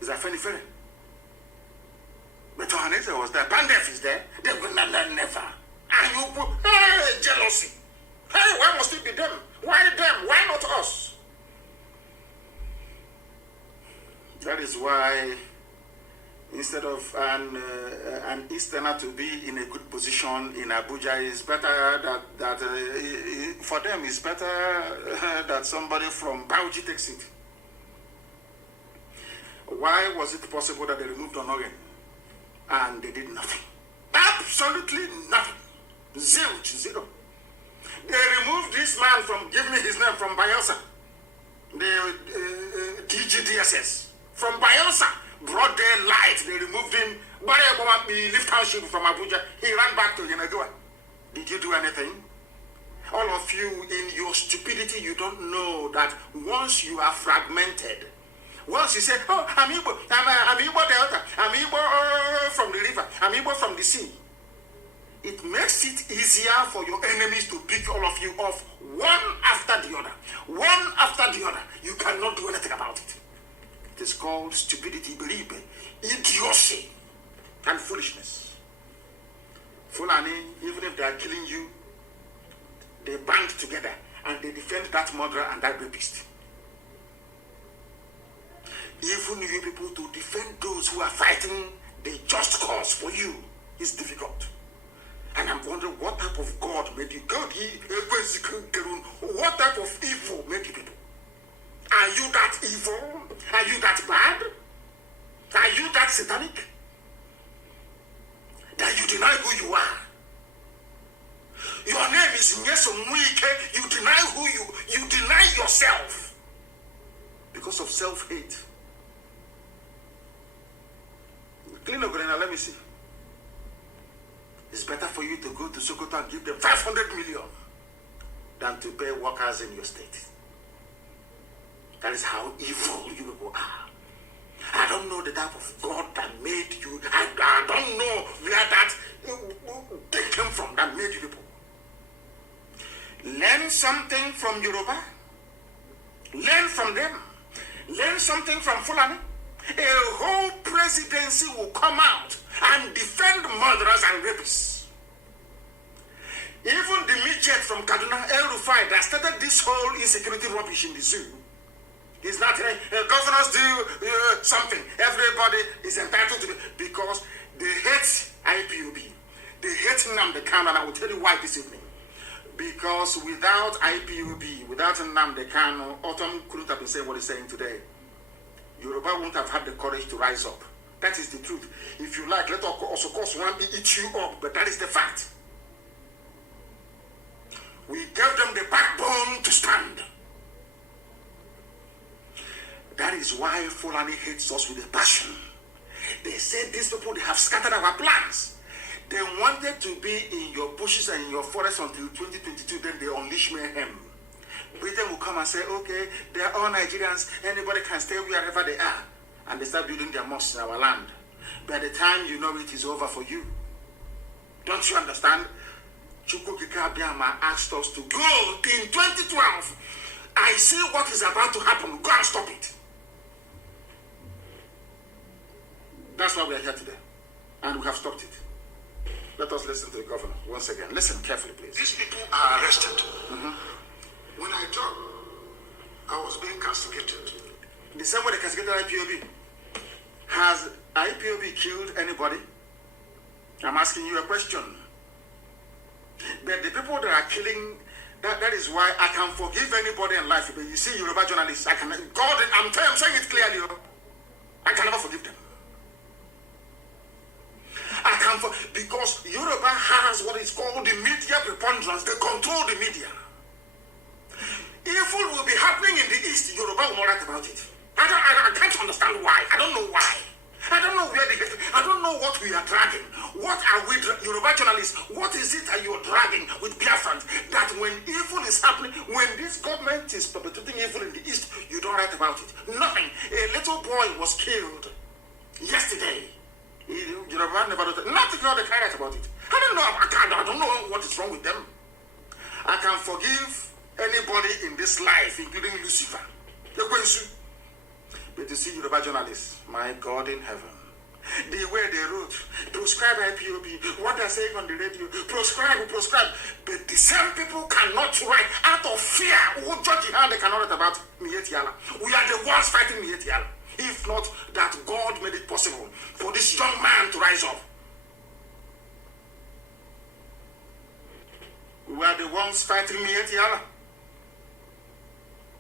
is Afenifere. But Ohaneze was there. Pandef is there. They will never. And you put, jealousy. Hey, why must it be them? Why them? Why not us? That is why instead of an Easterner to be in a good position in Abuja, is better that for them it's better that somebody from Bauchi takes it. Why was it possible that they removed Onogen and they did nothing? Absolutely nothing. Zero. They removed this man from, give me his name, from Bayelsa, the DGDSS, from Bayelsa. broad daylight, they removed him. He left township from Abuja. He ran back to Yenagoa. Did you do anything? All of you, in your stupidity, you don't know that once you are fragmented, once you say, oh, I'm Igbo Delta, I'm Igbo from the river, I'm Igbo from the sea, it makes it easier for your enemies to pick all of you off one after the other. One after the other. You cannot do anything about it. It is called stupidity, idiocy, and foolishness. Fulani, even if they are killing you, they band together and they defend that murderer and that rapist. Even you people to defend those who are fighting the just cause for you is difficult. And I'm wondering what type of God made you? God, what type of evil made you people? Are you that evil? Are you that bad? Are you that satanic? That you deny who you are? Your name is Nyesomwike. You deny who you deny yourself because of self-hate. Clean up, let me see. It's better for you to go to Sokoto and give them 500 million than to pay workers in your state. That is how evil you people are. I don't know the type of God that made you. I don't know where that they came from that made you people. Learn something from Yoruba. Learn from them. Learn something from Fulani. A whole presidency will come out and defend murderers and rapists. Even the midget from Kaduna, El-Rufai, that started this whole insecurity rubbish in the zoo, is not governors do something. Everybody is entitled to it because they hate IPOB. They hate Nnamdi Kanu, and I will tell you why this evening. Because without IPOB, without Nnamdi Kanu, Autumn couldn't have been saying what he's saying today. Yoruba won't have had the courage to rise up. That is the truth. If you like, let also cause one be eat you up, but that is the fact. We gave them the backbone to stand. That is why Fulani hates us with a passion. They said these people, they have scattered our plans. They wanted to be in your bushes and in your forests until 2022, then they unleash mayhem. Britain will come and say, okay, they are all Nigerians, anybody can stay wherever they are. And they start building their mosques in our land. By the time you know it is over for you. Don't you understand? Chukwukika Abiyama asked us to go in 2012. I see what is about to happen. Go and stop it. That's why we are here today. And we have stopped it. Let us listen to the governor once again. Listen carefully, please. These people are arrested. When I talk, I was being castigated. The same way they castigated IPOB. Has IPOB killed anybody? I'm asking you a question. But the people that are killing, that is why I can forgive anybody in life. But you see, Yoruba journalists, I'm saying it clearly. I can never forgive them. Because Yoruba has what is called the media preponderance. They control the media. Evil will be happening in the East. Yoruba will not write about it. I can't understand why. I don't know why. I don't know where I don't know what we are dragging. What are we, Yoruba journalists, what is it that you are dragging with Biafrans? That when evil is happening, when this government is perpetrating evil in the East, you don't write about it. Nothing. A little boy was killed yesterday. Yoruba never does it. Nothing else they can write about it. I don't know what is wrong with them. I can forgive anybody in this life, including Lucifer. But to see Yoruba journalists, my God in heaven, the way they wrote, proscribe IPOB, what they're saying on the radio, proscribe. But the same people cannot write out of fear. Who judge how they cannot write about Mietiala? We are the ones fighting Mietiala. If not that God made it possible for this young man to rise up. We are the ones fighting Mietiala.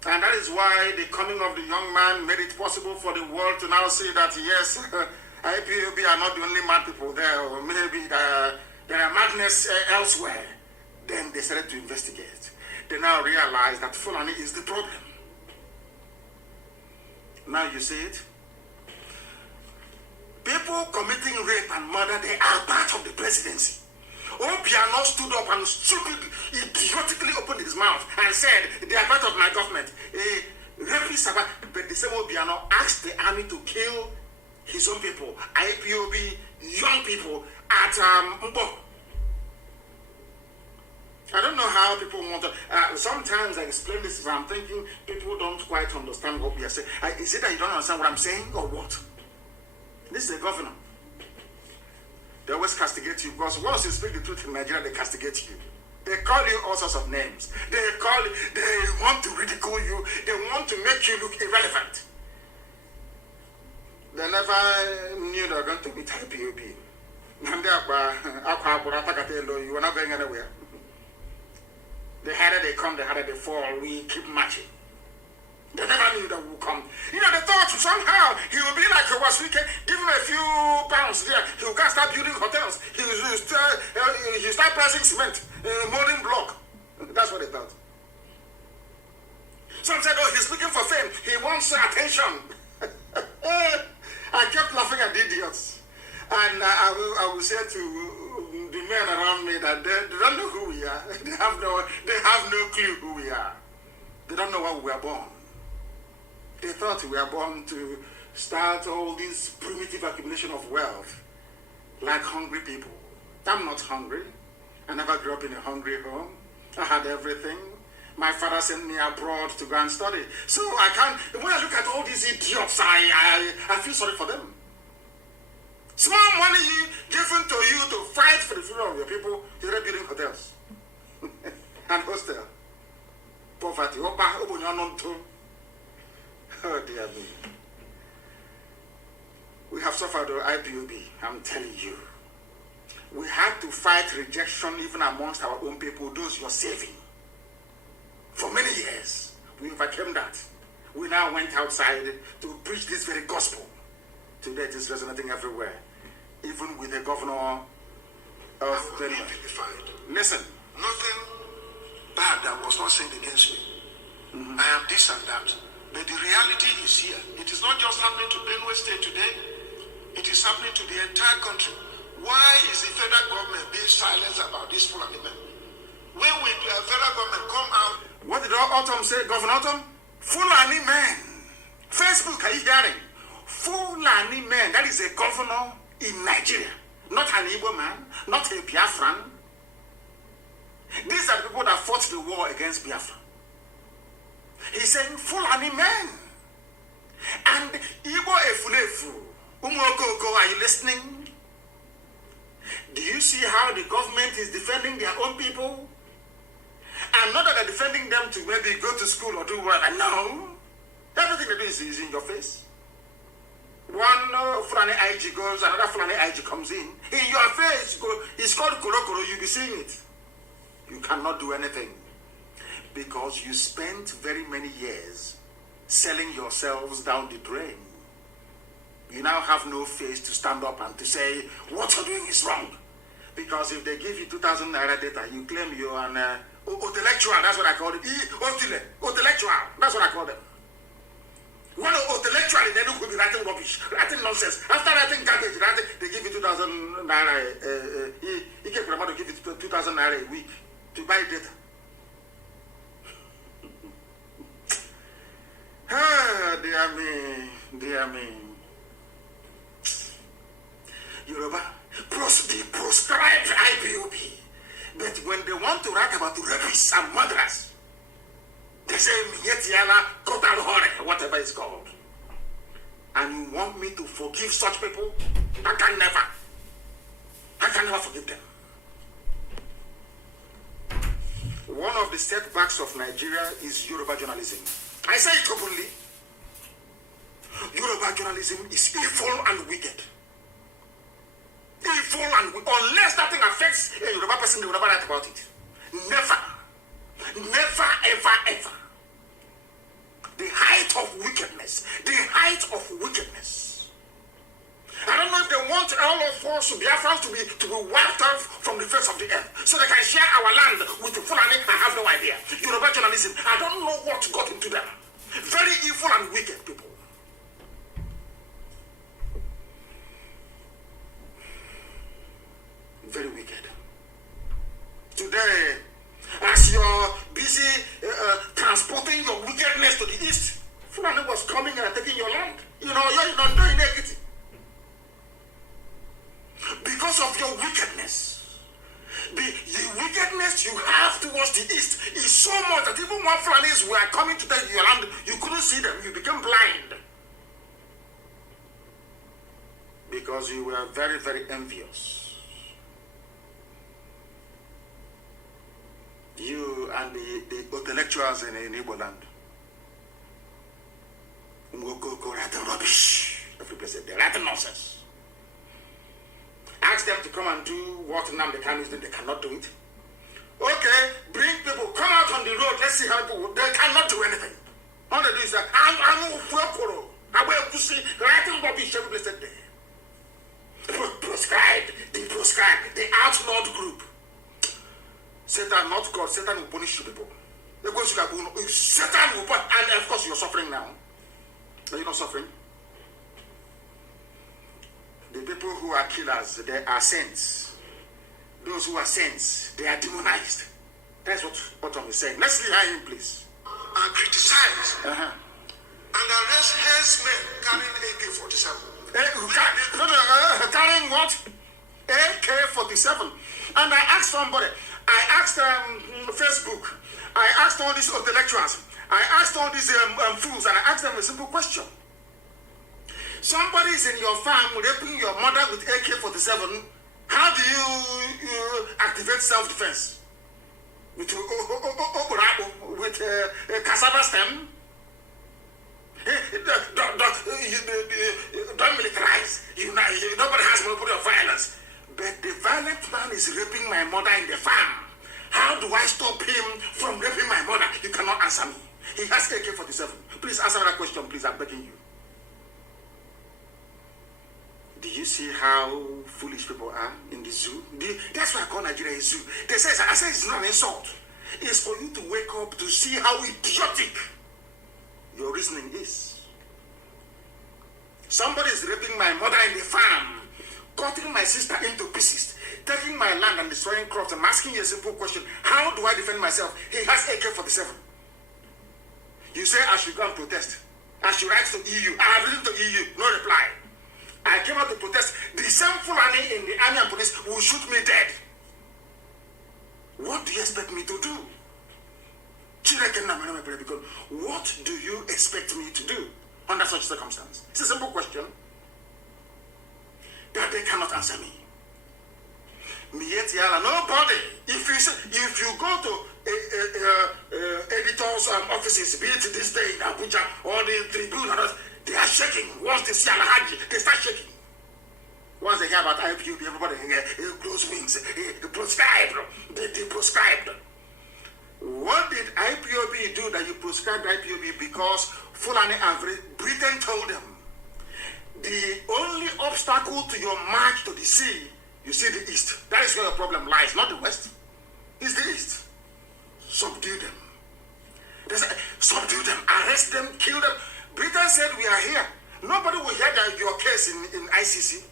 And that is why the coming of the young man made it possible for the world to now see that, yes, IPOB are not the only mad people there, or maybe there are madness elsewhere. Then they started to investigate. They now realize that Fulani is the problem. Now you see it. People committing rape and murder, they are part of the presidency. Obiano stood up and stupidly, idiotically opened his mouth and said, they are part of my government. Rapists, but the same Obiano asked the army to kill his own people, IPOB, young people at Mbo. I don't know how people want to. Sometimes I explain this, but I'm thinking people don't quite understand what we are saying. Is it that you don't understand what I'm saying or what? This is the governor. They always castigate you because once you speak the truth in Nigeria, they castigate you. They call you all sorts of names. They want to ridicule you. They want to make you look irrelevant. They never knew they were going to be IPOB. You were not going anywhere. The harder they come, the harder they fall. We keep marching. They never knew that we would come. You know, they thought somehow he would be like a Waswike, give him a few pounds there. He will start building hotels. He will start pressing cement, molding block. That's what they thought. Some said, oh, he's looking for fame. He wants attention. I kept laughing at the idiots. And I will say to the men around me that they don't know who we are. They have no clue who we are. They don't know why we were born. They thought we were born to start all this primitive accumulation of wealth like hungry people. I'm not hungry. I never grew up in a hungry home. I had everything. My father sent me abroad to go and study. So I can't, when I look at all these idiots, I feel sorry for them. Small money given to you to fight for the freedom of your people, you're building hotels and hostel. Poverty. Oh dear me. We have suffered IPOB, I'm telling you. We had to fight rejection even amongst our own people, those you're saving. For many years, we overcame that. We now went outside to preach this very gospel. Today it is resonating everywhere, even with the governor of the... Listen. Nothing bad that was not said against me. I am this and that. But the reality is here. It is not just happening to Benue State today. It is happening to the entire country. Why is the federal government being silent about this Fulani men? When will the federal government come out? What did Autumn say, Governor Autumn? Fulani men. Facebook, are you hearing? Fulani men. That is a governor in Nigeria. Not an Igbo man. Not a Biafran. These are the people that fought the war against Biafra. He's saying Fulani men. And Igbo Efulefu. Umokoko, are you listening? Do you see how the government is defending their own people? And not that they're defending them to maybe go to school or do whatever. No. Everything they do is in your face. One Fulani IG goes, another Fulani IG comes in. In your face, it's called Korokoro, you'll be seeing it. You cannot do anything. Because you spent very many years selling yourselves down the drain. You now have no face to stand up and to say, what you're doing is wrong. Because if they give you 2,000 naira data, you claim you're an intellectual, that's what I call it. Intellectual, that's what I call them. One intellectual in Enugu could be writing rubbish, writing nonsense. After writing garbage, they give you 2,000 naira. He can promote to give you 2,000 naira a week to buy data. Ah, dear me. Yoruba, the proscribed IPOB. But when they want to write about rapists and murderers, they say, whatever it's called. And you want me to forgive such people? I can never forgive them. One of the setbacks of Nigeria is Yoruba journalism. I say it openly. Yoruba journalism is evil and wicked. Evil and wicked. Unless that thing affects a Yoruba person, they will never write about it. Never. Never, ever, ever. The height of wickedness. The height of wickedness. I don't know if they want all of us Biafrans to be wiped off from the face of the earth so they can share our land with the Fulani. I have no idea. Yoruba journalism, I don't know what got into them. Very evil and wicked people. very wicked. Today, as you're busy transporting your wickedness to the east, Fulani was coming and taking your land. You know, you're not doing anything. Because of your wickedness. The wickedness you have towards the east is so much that even when Fulanis were coming to take your land, you couldn't see them. You became blind. Because you were very, very envious. You and the intellectuals in Igbo land. Go write rubbish. Every place they write nonsense. Ask them to come and do what Nnamdi Kanu is doing. They cannot do it. Okay, bring people, come out on the road. Let's see how people. They cannot do anything. All they do is that I'm writing rubbish every place there. Proscribed, the outlawed group. Satan, not God. Satan will punish you people. Satan will punish, and of course you're suffering now. Are you not suffering? The people who are killers, they are saints. Those who are saints, they are demonized. That's what I'm saying. Let's hear him, please. And criticize and arrest herdsmen carrying AK-47. Carrying what? AK-47. And I asked somebody, I asked Facebook, I asked all these intellectuals, I asked all these fools, and I asked them a simple question. Somebody is in your farm raping your mother with AK-47. How do you activate self-defense? With a cassava stem? Don't militarize. Nobody has monopoly of violence. But the violent man is raping my mother in the farm. How do I stop him from raping my mother? You cannot answer me. He has AK-47. Please answer that question, please. I'm begging you. Do you see how foolish people are in the zoo? That's why I call Nigeria a zoo. I say it's not an insult. It's for you to wake up to see how idiotic your reasoning is. Somebody is raping my mother in the farm, cutting my sister into pieces, taking my land and destroying crops. I'm asking you a simple question. How do I defend myself? He has AK-47. You say I should go and protest. I should write to EU. I have written to EU. No reply. I came out to protest. The same Fulani in the army and police will shoot me dead. What do you expect me to do? Because what do you expect me to do under such circumstance? It's a simple question that they cannot answer me. Nobody. If you go to editors' offices, be it this day in Abuja or the Tribune, they are shaking. Once they see Alhaji, they start shaking. Once they hear about IPOB, everybody close wings. They proscribed. What did IPOB do that you proscribed IPOB? Because Fulani and Britain told them the only obstacle to your march to the sea, you see the east. That is where your problem lies, not the west. It's the east. Subdue them. They say, subdue them, arrest them, kill them. Britain said we are here. Nobody will hear that your case in ICC.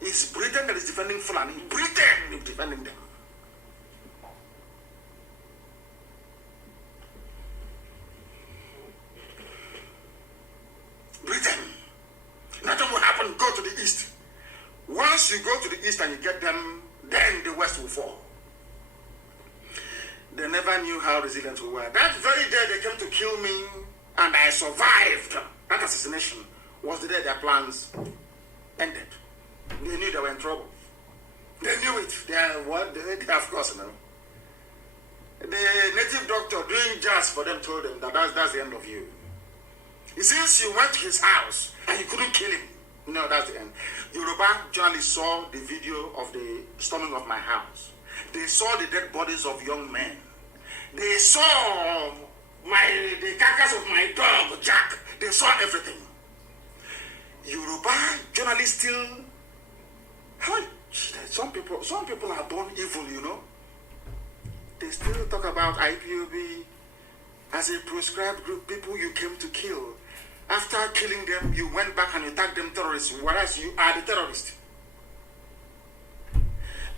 It's Britain that is defending Fulani. Britain is defending them. Britain. Nothing will happen. Go to the east. Once you go to the east and you get them, then the west will fall. They never knew how resilient we were. That very day they came to kill me and I survived. That assassination was the day their plans ended. They knew they were in trouble. They knew it. They of course, you know. The native doctor doing jazz for them told them that that's the end of you. Since you went to his house and you couldn't kill him, no, that's the end. Yoruba journalists saw the video of the storming of my house. They saw the dead bodies of young men. They saw the carcass of my dog, Jack. They saw everything. Yoruba journalists still... Some people are born evil, you know. They still talk about IPOB as a proscribed group, people you came to kill. After killing them, you went back and you tagged them terrorists, whereas you are the terrorist.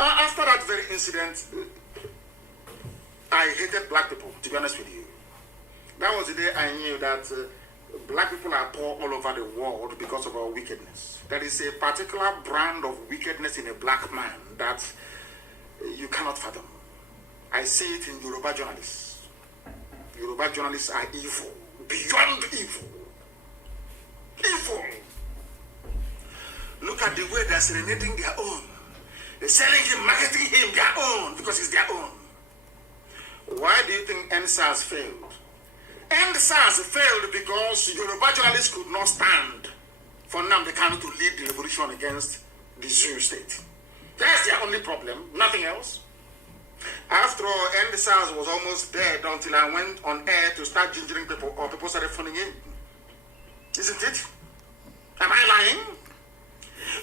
After that very incident, I hated black people, to be honest with you. That was the day I knew that black people are poor all over the world because of our wickedness. There is a particular brand of wickedness in a black man that you cannot fathom. I see it in Yoruba journalists. Yoruba journalists are evil, beyond evil. Evil. Look at the way they're serenading their own. They're selling him, marketing him their own because it's their own. Why do you think NSAS failed? NSAS failed because Yoruba journalists could not stand for Nnamdi Kanu to lead the revolution against the Zulu state. That's their only problem, nothing else. After all, NSAS was almost dead until I went on air to start gingering people, or people started phoning in. Isn't it? Am I lying?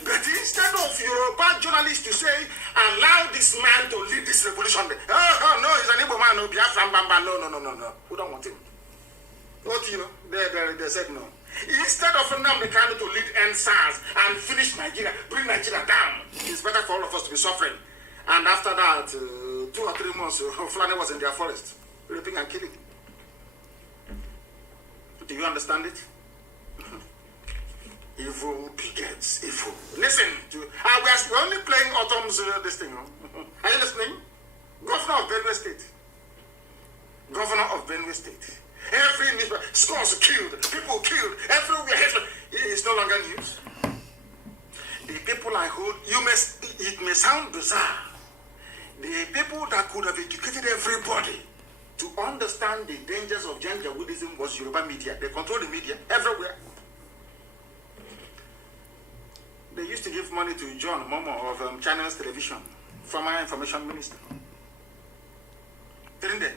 But instead of Yoruba journalists to say, allow this man to lead this revolution, oh no, he's an Igbo man, no, Biafra and Biafrans, no. We don't want him. What, you know, they said no. Instead of Nnamdi Kanu to lead NSAS and finish Nigeria, bring Nigeria down, it's better for all of us to be suffering. And after that, 2 or 3 months, Fulani was in their forest, raping and killing. Do you understand it? Evil begets evil. Listen, we're only playing Autumn's this thing. Are you listening? Governor of Benue State. Governor of Benue State. Every newspaper, scores killed, people killed, everywhere. It's no longer news. The people I hold, it may sound bizarre. The people that could have educated everybody to understand the dangers of Janjaweedism was Yoruba media. They control the media everywhere. They used to give money to John Momo of Channels Television, former information minister. Didn't they?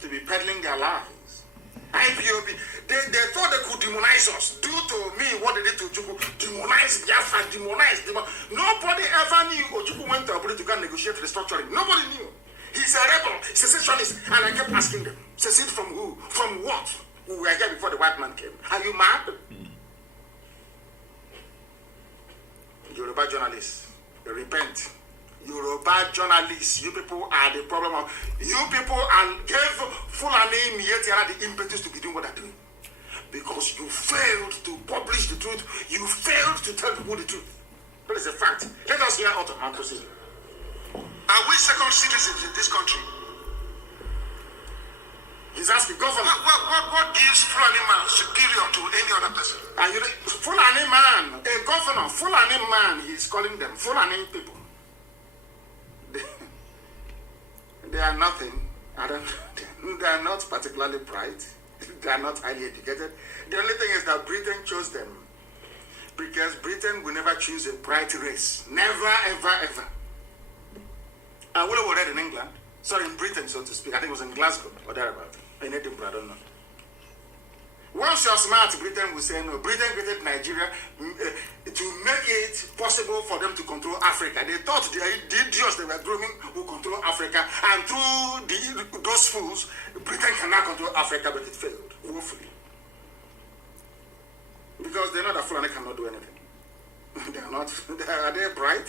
To be peddling their lies. IPOB, they thought they could demonize us. Do to me what they did to Ojukwu. Demonize Biafra, demonize. Nobody ever knew Ojukwu went to Abuja to go and negotiate restructuring. Nobody knew. He's a rebel, secessionist. And I kept asking them, secede from who? From what? We were here before the white man came. Are you mad? Yoruba journalists, repent. Yoruba journalists, you people are the problem of you people, and gave Fulani Mietiara the impetus to be doing what they're doing. Because you failed to publish the truth, you failed to tell people the truth. That is a fact. Let us hear out of my proceeding. Are we second citizens in this country? He's asking governor. What gives Fulani man superior to any other person? Are you Fulani man, a governor, Fulani man, he's calling them Fulani people. They are nothing. They are not particularly bright. They are not highly educated. The only thing is that Britain chose them. Because Britain will never choose a bright race. Never, ever, ever. I would have read in England. Sorry, in Britain, so to speak. I think it was in Glasgow or thereabout. In Edinburgh, I don't know. Once you're smart, Britain will say no. Britain created Nigeria to make it possible for them to control Africa. They thought the idiots they were grooming would control Africa, and through those fools, Britain cannot control Africa, but it failed, woefully. Because they know that Fulani cannot do anything. They are not. Are they bright?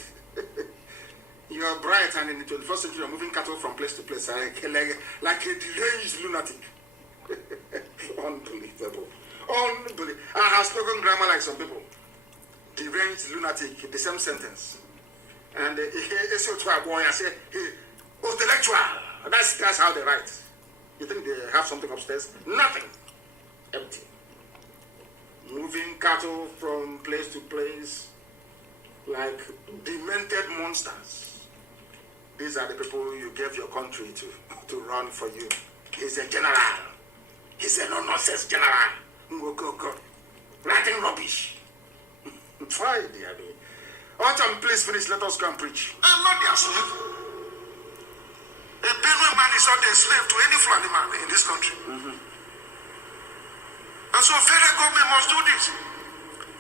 You are bright, and in the 21st century, you're moving cattle from place to place like a deranged lunatic. Unbelievable. Unbelievable. I have spoken grammar like some people. Deranged lunatic, the same sentence. And it's a boy, I say, intellectual. That's how they write. You think they have something upstairs? Nothing. Empty. Moving cattle from place to place like demented monsters. These are the people you gave your country to run for you. He's a general. He's a no-nonsense general. Writing rubbish. Try, dear me. Autumn, please finish. Let us go and preach. I'm not their slave. A Benue man is not a slave to any Fulani man in this country. And so federal government must do this.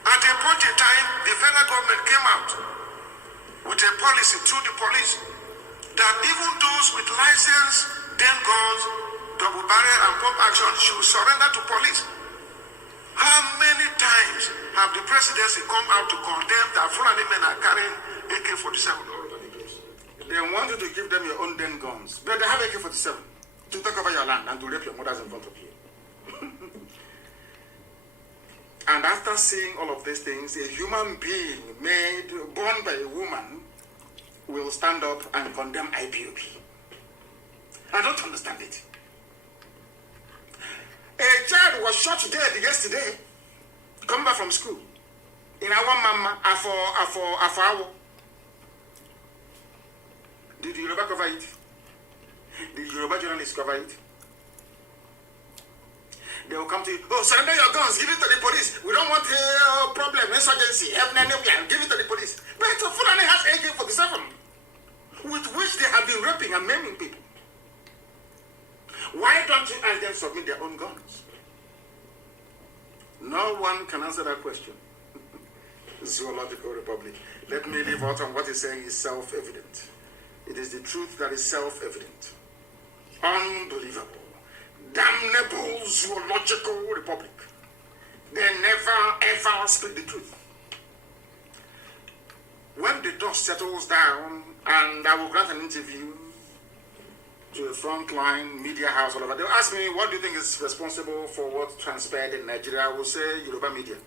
At a point in time, the federal government came out with a policy through the police that even those with license, then guns, double barrel and pump action should surrender to police. How many times have the presidency come out to condemn that Fulani men are carrying AK-47? They want you to give them your own damn guns. But they have AK-47 to take over your land and to rape your mothers in front of you. And after seeing all of these things, a human being born by a woman will stand up and condemn IPOB. I don't understand it. A child was shot dead yesterday, come back from school. In our mama, afo. Did the Yoruba cover it? Did the Yoruba journalists cover it? They will come to you, oh, surrender your guns, give it to the police. We don't want a problem, insurgency, give it to the police. But Fulani has AK-47, with which they have been raping and maiming people. Why don't you ask them to submit their own guns? No one can answer that question. Zoological Republic. Let me leave out on what he's saying is self-evident. It is the truth that is self-evident. Unbelievable. Damnable Zoological Republic. They never ever speak the truth. When the dust settles down, and I will grant an interview to a frontline media house, all over, they'll ask me, what do you think is responsible for what transpired in Nigeria? I will say Yoruba media.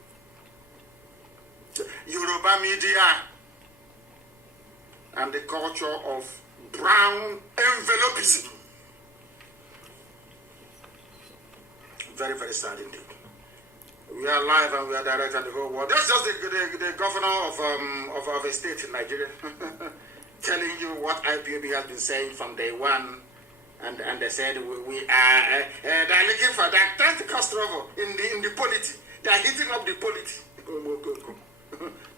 Yoruba media and the culture of brown envelopism. Very, very sad indeed. We are live and we are direct and the whole world. That's just the governor of a state in Nigeria telling you what IPOB has been saying from day one. And they said we are they're looking for that 10th cost trouble in the polity. They are hitting up the polity.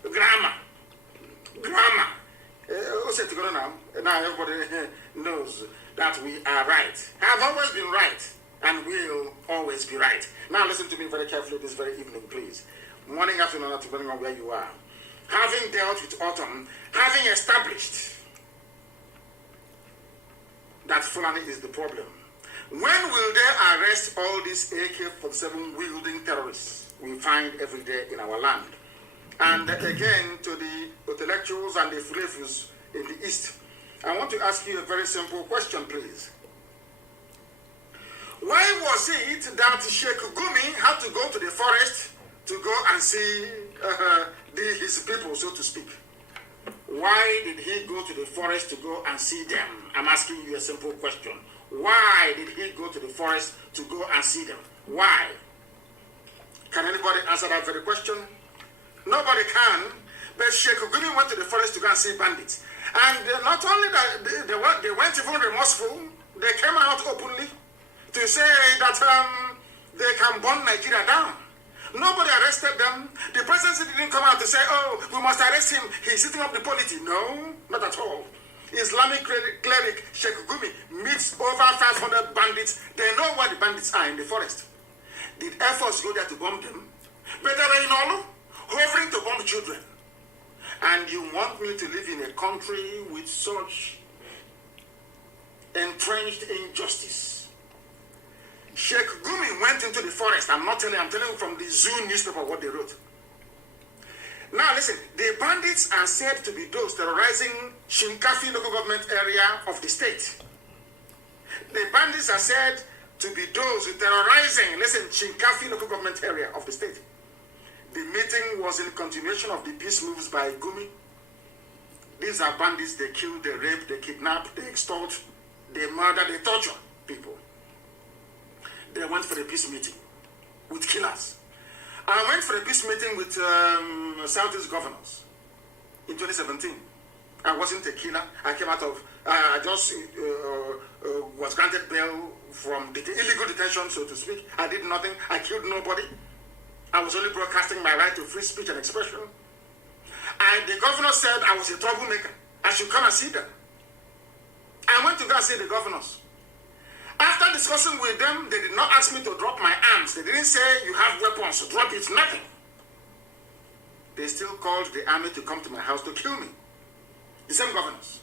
Grammar. What's it going on now? Now everybody knows that we are right. Have always been right and will always be right. Now listen to me very carefully this very evening, please. Morning, afternoon, depending on where you are. Having dealt with autumn, having established that Fulani is the problem, when will they arrest all these AK-47 wielding terrorists we find every day in our land? And again, to the intellectuals and the flavors in the East, I want to ask you a very simple question, please. Why was it that Sheikh Gumi had to go to the forest to go and see his people, so to speak? Why did he go to the forest to go and see them? I'm asking you a simple question. Why did he go to the forest to go and see them? Why? Can anybody answer that very question? Nobody can. But Sheikh Gumi went to the forest to go and see bandits. And not only that, they weren't even remorseful. They came out openly to say that they can burn Nigeria down. Nobody arrested them. The presidency didn't come out to say, oh, we must arrest him. He's setting up the polity. No, not at all. Islamic cleric Sheikh Gumi meets over 500 bandits. They know where the bandits are in the forest. Did Air Force go there to bomb them? Better in all, hovering to bomb children. And you want me to live in a country with such entrenched injustice? Sheikh Gumi went into the forest. I'm telling you from the Zoo newspaper what they wrote. Now listen, the bandits are said to be those terrorizing Shinkafi local government area of the state. The bandits are said to be those terrorizing, listen, Shinkafi local government area of the state. The meeting was in continuation of the peace moves by Gumi. These are bandits. They kill, they rape, they kidnap, they extort, they murder, they torture people. They went for a peace meeting with killers. I went for a peace meeting with Southeast governors in 2017. I wasn't a killer. I came out of, I just was granted bail from the illegal detention, so to speak. I did nothing. I killed nobody. I was only broadcasting my right to free speech and expression. And the governor said I was a troublemaker. I should come and see them. I went to go and see the governors. After discussing with them, they did not ask me to drop my arms. They didn't say, you have weapons, so drop it, nothing. They still called the army to come to my house to kill me. The same governors.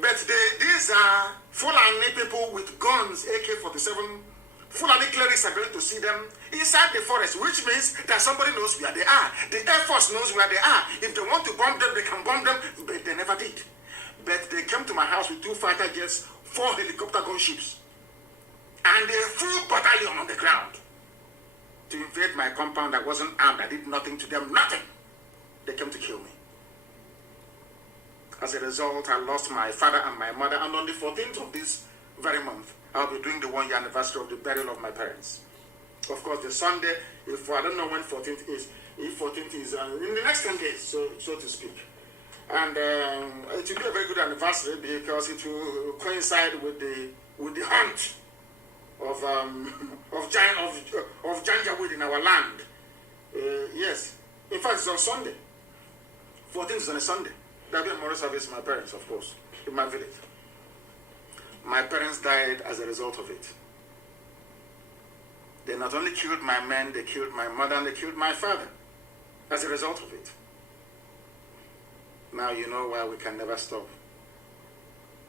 But these are Fulani people with guns, AK-47. Fulani clerics are going to see them inside the forest, which means that somebody knows where they are. The Air Force knows where they are. If they want to bomb them, they can bomb them, but they never did. But they came to my house with 2 fighter jets, 4 helicopter gunships, and a full battalion on the ground to invade my compound. I wasn't armed. I did nothing to them, nothing. They came to kill me. As a result, I lost my father and my mother, and on the 14th of this very month, I'll be doing the 1-year anniversary of the burial of my parents. Of course, the Sunday, I don't know when 14th is, if 14th is in the next 10 days, so to speak. And it will be a very good anniversary because it will coincide with the hunt of Janjaweed in our land. Yes, in fact, it's on Sunday. 14th is on a Sunday. There'll be a memorial service for my parents, of course, in my village. My parents died as a result of it. They not only killed my men, they killed my mother, and they killed my father as a result of it. Now you know why we can never stop.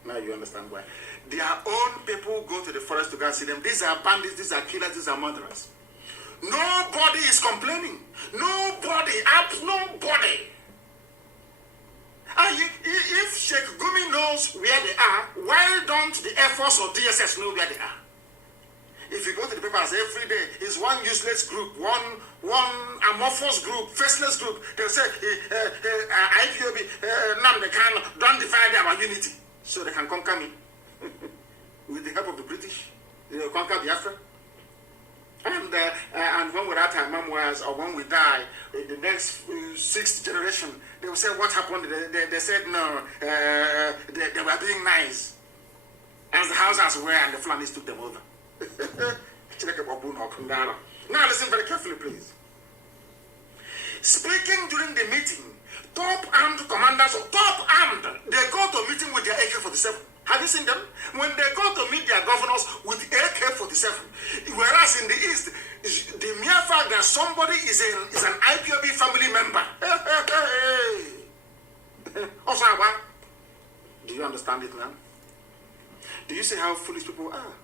Now you understand why. Their own people go to the forest to go and see them. These are bandits, these are killers, these are murderers. Nobody is complaining. Nobody. And if Sheikh Gumi knows where they are, why don't the Air Force or DSS know where they are? If you go to the papers every day, it's one useless group, one amorphous group, faceless group. They'll say, IPOB, Nnamdi Kanu, don't divide our unity. So they can conquer me. With the help of the British, they will conquer Biafra. And when we're at our memoirs, or when we die, the next 6th generation, they will say, what happened? They said, no, they were being nice. As the houses were, and the Fulanis took them over. Now listen very carefully, please. Speaking during the meeting, top armed commanders or top armed, they go to a meeting with their AK-47. Have you seen them? When they go to meet their governors with AK-47, whereas in the East, the mere fact that somebody is an IPOB family member. Also, do you understand it now? Do you see how foolish people are?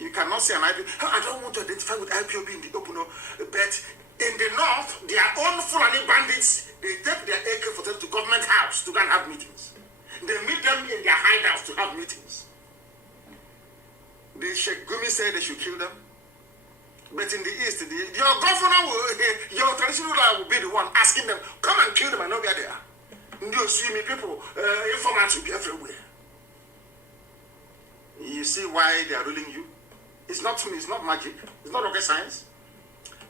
You cannot say an IPOB. I don't want to identify with IPOB in the open, but in the North, their own Fulani bandits, they take their AK-47 to government house to go and have meetings. They meet them in their hideouts to have meetings. The Sheikh Gumi said they should kill them. But in the East, your governor, your traditional ruler will be the one asking them, come and kill them, I know where they are. You see me, people, informants will be everywhere. You see why they are ruling you? It's not me, it's not magic, it's not rocket science.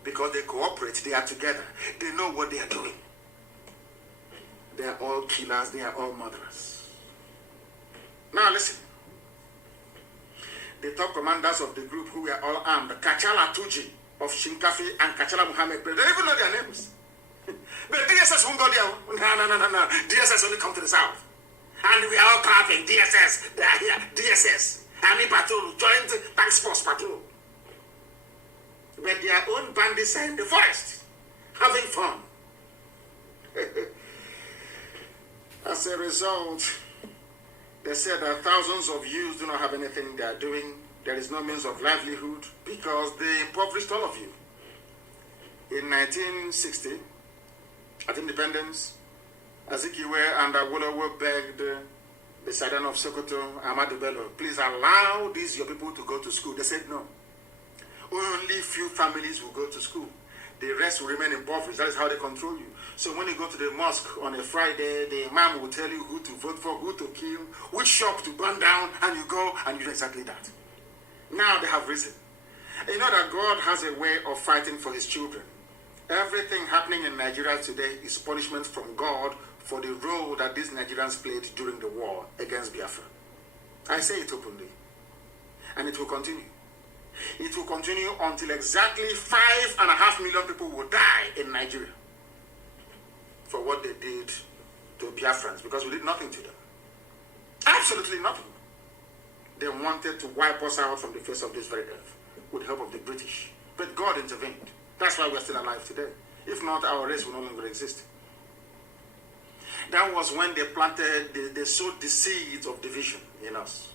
Because they cooperate, they are together, they know what they are doing. They are all killers, they are all murderers. Now listen. The top commanders of the group who were all armed, Kachala Tuji of Shinkafi and Kachala Muhammad, they don't even know their names. But DSS won't go there. No. DSS only come to the south. And we are all clapping. DSS, they are here. DSS. Army patrol, joint task force patrol. But their own bandits are in the forest, having fun. As a result, they said that thousands of youths do not have anything they are doing. There is no means of livelihood because they impoverished all of you. In 1960, at independence, Azikiwe and Awolowo begged the Sultan of Sokoto, Ahmadu Bello, please allow these your people to go to school. They said no. Only few families will go to school. The rest will remain impoverished. That is how they control you. So when you go to the mosque on a Friday, the imam will tell you who to vote for, who to kill, which shop to burn down, and you go and you do exactly that. Now they have risen. You know that God has a way of fighting for his children. Everything happening in Nigeria today is punishment from God for the role that these Nigerians played during the war against Biafra. I say it openly. And it will continue. It will continue until exactly 5.5 million people will die in Nigeria for what they did to Biafrans, because we did nothing to them. Absolutely nothing. They wanted to wipe us out from the face of this very earth with the help of the British. But God intervened. That's why we're still alive today. If not, our race will no longer exist. That was when they planted, they sowed the seeds of division in us.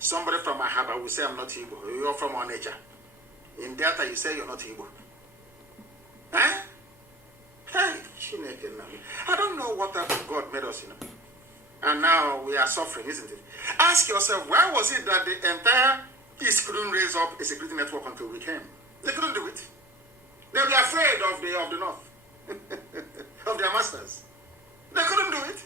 Somebody from Ahaba will say, I'm not Igbo. You're from Onitsha. In Delta, you say you're not Igbo. Huh? Hey, I don't know what type of God made us, And now we are suffering, isn't it? Ask yourself, why was it that the entire East couldn't raise up a security network until we came? They couldn't do it. They were afraid of the North, of their masters. They couldn't do it.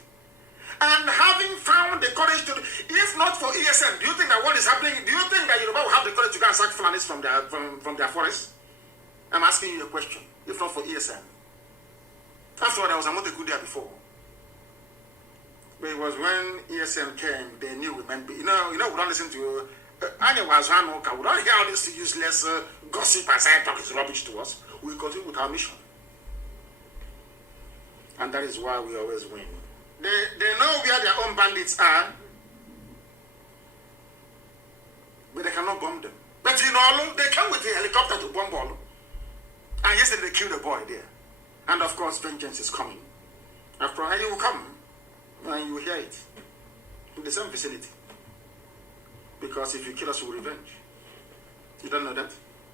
And having found the courage to, if not for ESN, do you think that what is happening, do you think that Yoruba will have the courage to go and sack Fulanis from their forests? I'm asking you a question, if not for ESN. After all, there was a Moteku there before. But it was when ESN came, they knew we meant, we don't listen to, we don't hear all this useless gossip and side talk is rubbish to us. We continue with our mission. And that is why we always win. They know where their own bandits are, but they cannot bomb them. But in Olu, they come with a helicopter to bomb Olu. And yesterday they killed a boy there. And of course, vengeance is coming. After all, you will come and you will hear it in the same vicinity. Because if you kill us, we will revenge. You don't know that?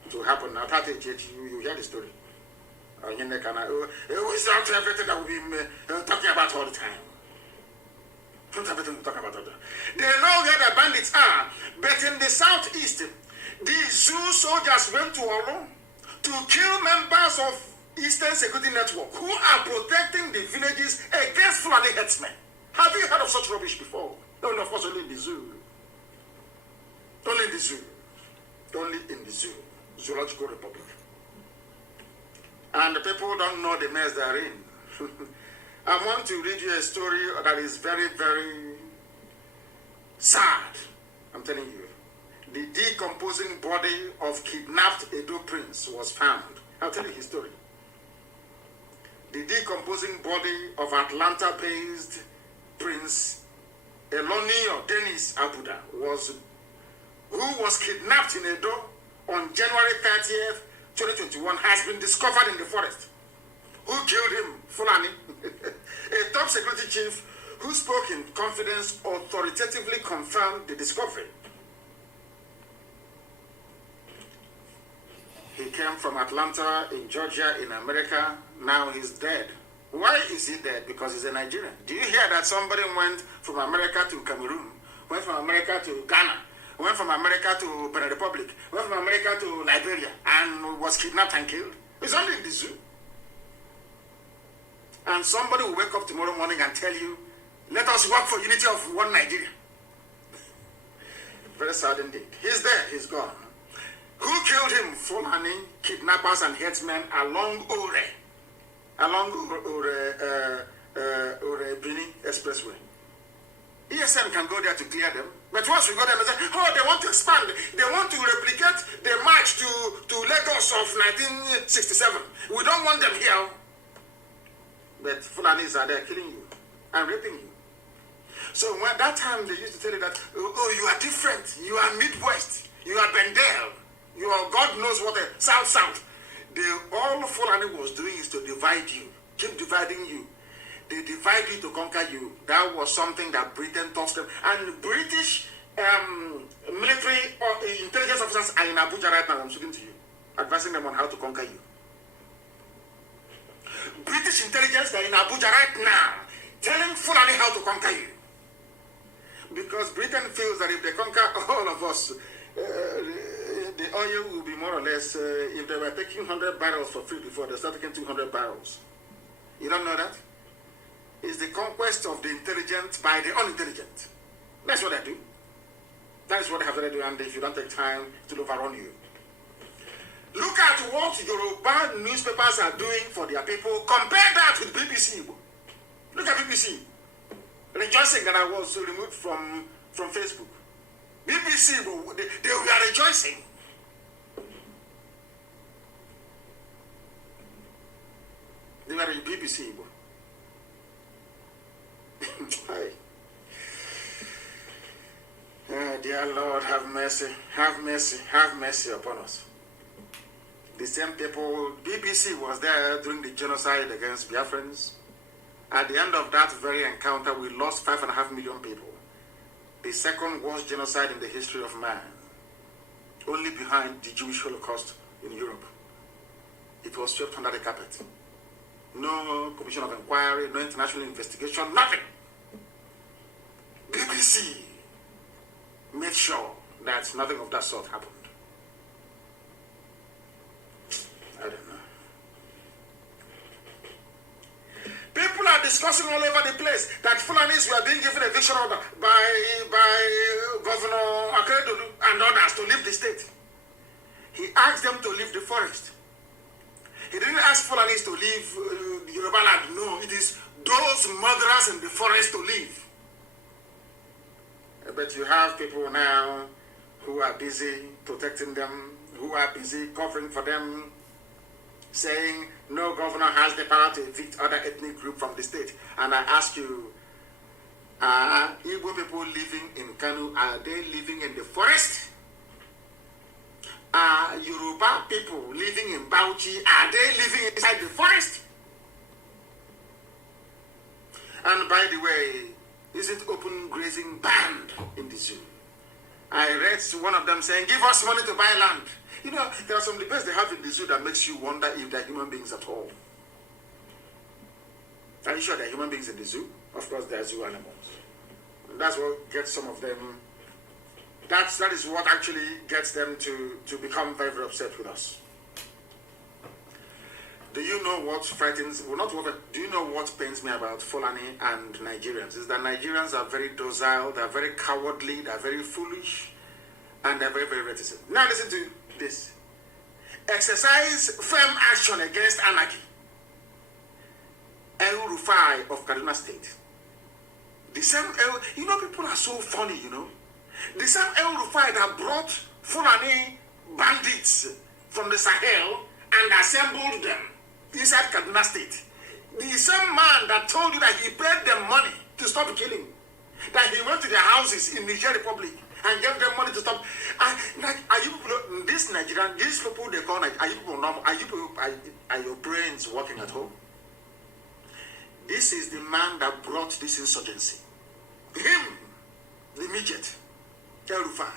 It will happen now. You hear the story. It's not everything that we've been talking about all the time. Don't have everything to talk about all the time. They know where the bandits are, but in the southeast, the zoo soldiers went to Olu to kill members of Eastern Security Network who are protecting the villages against Fulani headsmen. Have you heard of such rubbish before? No, of course, only in the zoo. Only in the zoo. Only in the zoo. Zoological Republic. And the people don't know the mess they're in. I want to read you a story that is very, very sad. I'm telling you. The decomposing body of kidnapped Edo prince was found. I'll tell you his story. The decomposing body of Atlanta-based Prince Eloni or Dennis Abuda who was kidnapped in Edo on January 30th, 2021, has been discovered in the forest. Who killed him? Fulani. A top security chief who spoke in confidence authoritatively confirmed the discovery. He came from Atlanta in Georgia in America. Now he's dead. Why is he dead? Because he's a Nigerian. Do you hear that somebody went from America to Cameroon, went from America to Ghana, went from America to Benin Republic, went from America to Liberia, and was kidnapped and killed? It's only in the zoo. And somebody will wake up tomorrow morning and tell you, let us work for unity of one Nigeria. Very sad indeed. He's there, he's gone. Who killed him? Fulani, kidnappers and headsmen along Ore Bini Expressway. ESN can go there to clear them. But once we go there, they say, oh, they want to expand. They want to replicate the march to Lagos of 1967. We don't want them here. But Fulanis are there killing you and raping you. So when that time they used to tell you that, oh, you are different. You are Midwest. You are Bendel. You are God knows what a South. All Fulani was doing is to divide you. Keep dividing you. They divide you to conquer you. That was something that Britain taught them. And British military or intelligence officers are in Abuja right now. I'm speaking to you, advising them on how to conquer you. British intelligence are in Abuja right now, telling Fulani how to conquer you. Because Britain feels that if they conquer all of us, the oil will be more or less, if they were taking 100 barrels for free before, they start taking 200 barrels. You don't know that? It's the conquest of the intelligent by the unintelligent. That's what they do. That is what they have to do, and if you don't take time, it will overrun you. Look at what Yoruba newspapers are doing for their people. Compare that with BBC. Look at BBC. Rejoicing that I was removed from Facebook. BBC, they were rejoicing. They were in BBC. Hi. Dear Lord, have mercy, have mercy, have mercy upon us. The same people, BBC was there during the genocide against Biafrans. At the end of that very encounter, we lost 5.5 million people. The second worst genocide in the history of man. Only behind the Jewish Holocaust in Europe. It was swept under the carpet. No commission of inquiry, no international investigation, nothing. BBC made sure that nothing of that sort happened. I don't know. People are discussing all over the place that Fulanis were being given eviction order by Governor Akeredolu and others to leave the state. He asked them to leave the forest. He didn't ask Fulanis to leave Yoruba land. No, it is those murderers in the forest to leave. But you have people now who are busy protecting them, who are busy covering for them, saying no governor has the power to evict other ethnic group from the state. And I ask you, are Igbo people living in Kanu, are they living in the forest? Are Yoruba people living in Bauchi, are they living inside the forest? And by the way, isn't open grazing banned in the zoo? I read one of them saying, give us money to buy land. You know, there are some debates they have in the zoo that makes you wonder if they're human beings at all. Are you sure they're human beings in the zoo? Of course, they're zoo animals. And that's what gets some of them, that is what actually gets them to become very, very upset with us. Do you know what frightens, well, not what, do you know what pains me about Fulani and Nigerians? Is that Nigerians are very docile, they're very cowardly, they're very foolish, and they're very, very reticent. Now listen to this. Exercise firm action against anarchy. El Rufai of Kaduna State. The same El, you know, people are so funny, you know. The same El Rufai that brought Fulani bandits from the Sahel and assembled them inside Kaduna State. The same man that told you that he paid them money to stop killing. That he went to their houses in Niger Republic and gave them money to stop. Like, are you people, this Nigerian, these people they call, are you people normal? Are your brains working at home? This is the man that brought this insurgency. Him, the midget, El Rufai.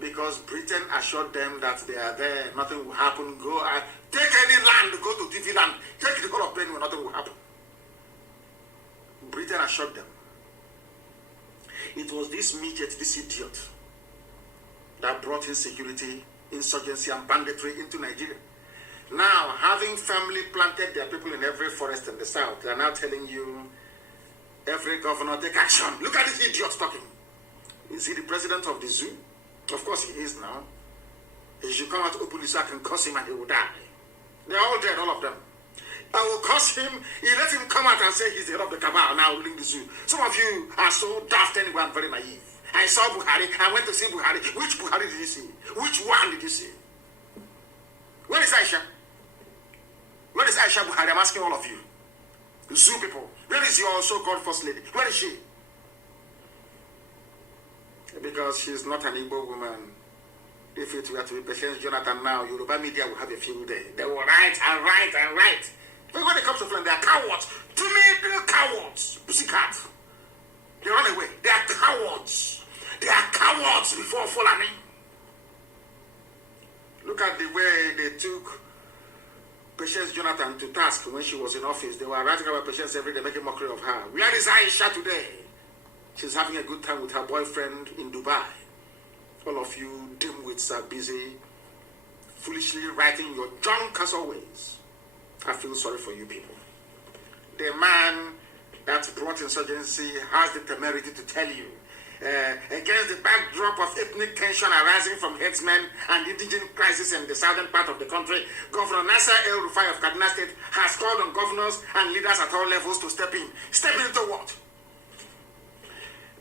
Because Britain assured them that they are there, nothing will happen. Go take any land, go to TV land, take the whole of Benue, nothing will happen. Britain assured them. It was this midget, this idiot, that brought insecurity, insurgency, and banditry into Nigeria. Now, having firmly planted their people in every forest in the south, they are now telling you, every governor take action. Look at this idiot talking. Is he the president of the zoo? Of course he is now. He should come out openly so I can curse him and he will die. They are all dead, all of them. I will curse him. You let him come out and say he's the head of the cabal now ruling the zoo. Some of you are so daft anyway and very naive. I saw Buhari. I went to see Buhari. Which Buhari did you see? Which one did you see? Where is Aisha? Where is Aisha Buhari? I'm asking all of you. Zoo people. Where is your so-called first lady? Where is she? Because she's not an Igbo woman. If it were to be Patience Jonathan now, Yoruba media will have a field day. They will write and write and write. But when it comes to Fulani, they are cowards. To me, they are cowards. Pussycat. They run away. They are cowards. They are cowards before Fulani. Look at the way they took Patience Jonathan to task when she was in office. They were writing about Patience every day, making mockery of her. Where is Aisha today? She's having a good time with her boyfriend in Dubai. All of you dimwits are busy foolishly writing your junk as always. I feel sorry for you people. The man that brought insurgency has the temerity to tell you, against the backdrop of ethnic tension arising from headsmen and indigenous crisis in the southern part of the country, Governor Nasser El Rufai of Kaduna State has called on governors and leaders at all levels to step in. Step into what?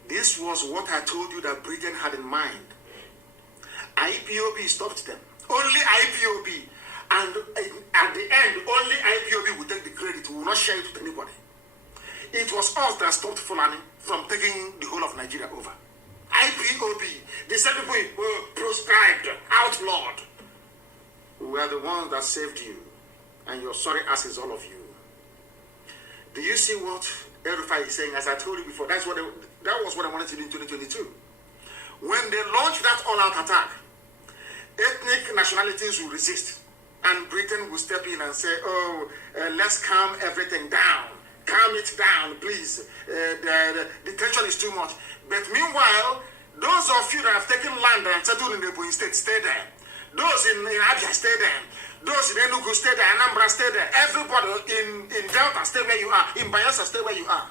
This was what I told you that Britain had in mind. IPOB stopped them. Only IPOB. And at the end, only IPOB will take the credit. We will not share it with anybody. It was us that stopped Fulani from taking the whole of Nigeria over. IPOB, the same people were proscribed, outlawed. We are the ones that saved you. And your sorry asses, all of you. Do you see what El Rufai is saying? As I told you before, that was what I wanted to do in 2022. When they launched that all-out attack, ethnic nationalities will resist. And Britain will step in and say, let's calm everything down. calm it down, please. The tension is too much. But meanwhile, those of you that have taken land and settled in the Ebonyi State, stay there. Those in Abia, stay there. Those in Enugu, stay there. Anambra, stay there. Everybody in Delta, stay where you are. In Bayelsa, stay where you are.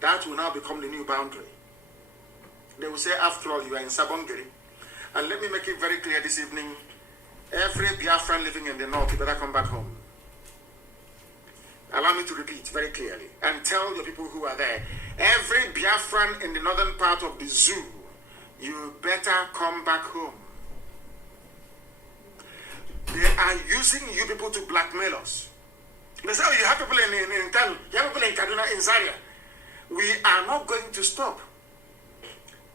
That will now become the new boundary. They will say, after all, you are in Sabongeri. And let me make it very clear this evening, every Biafran living in the north, you better come back home. Allow me to repeat very clearly and tell the people who are there, every Biafran in the northern part of the zoo, you better come back home. They are using you people to blackmail us. They say, oh, you have people in Kanu, you have people in Kaduna, in Zaria. We are not going to stop.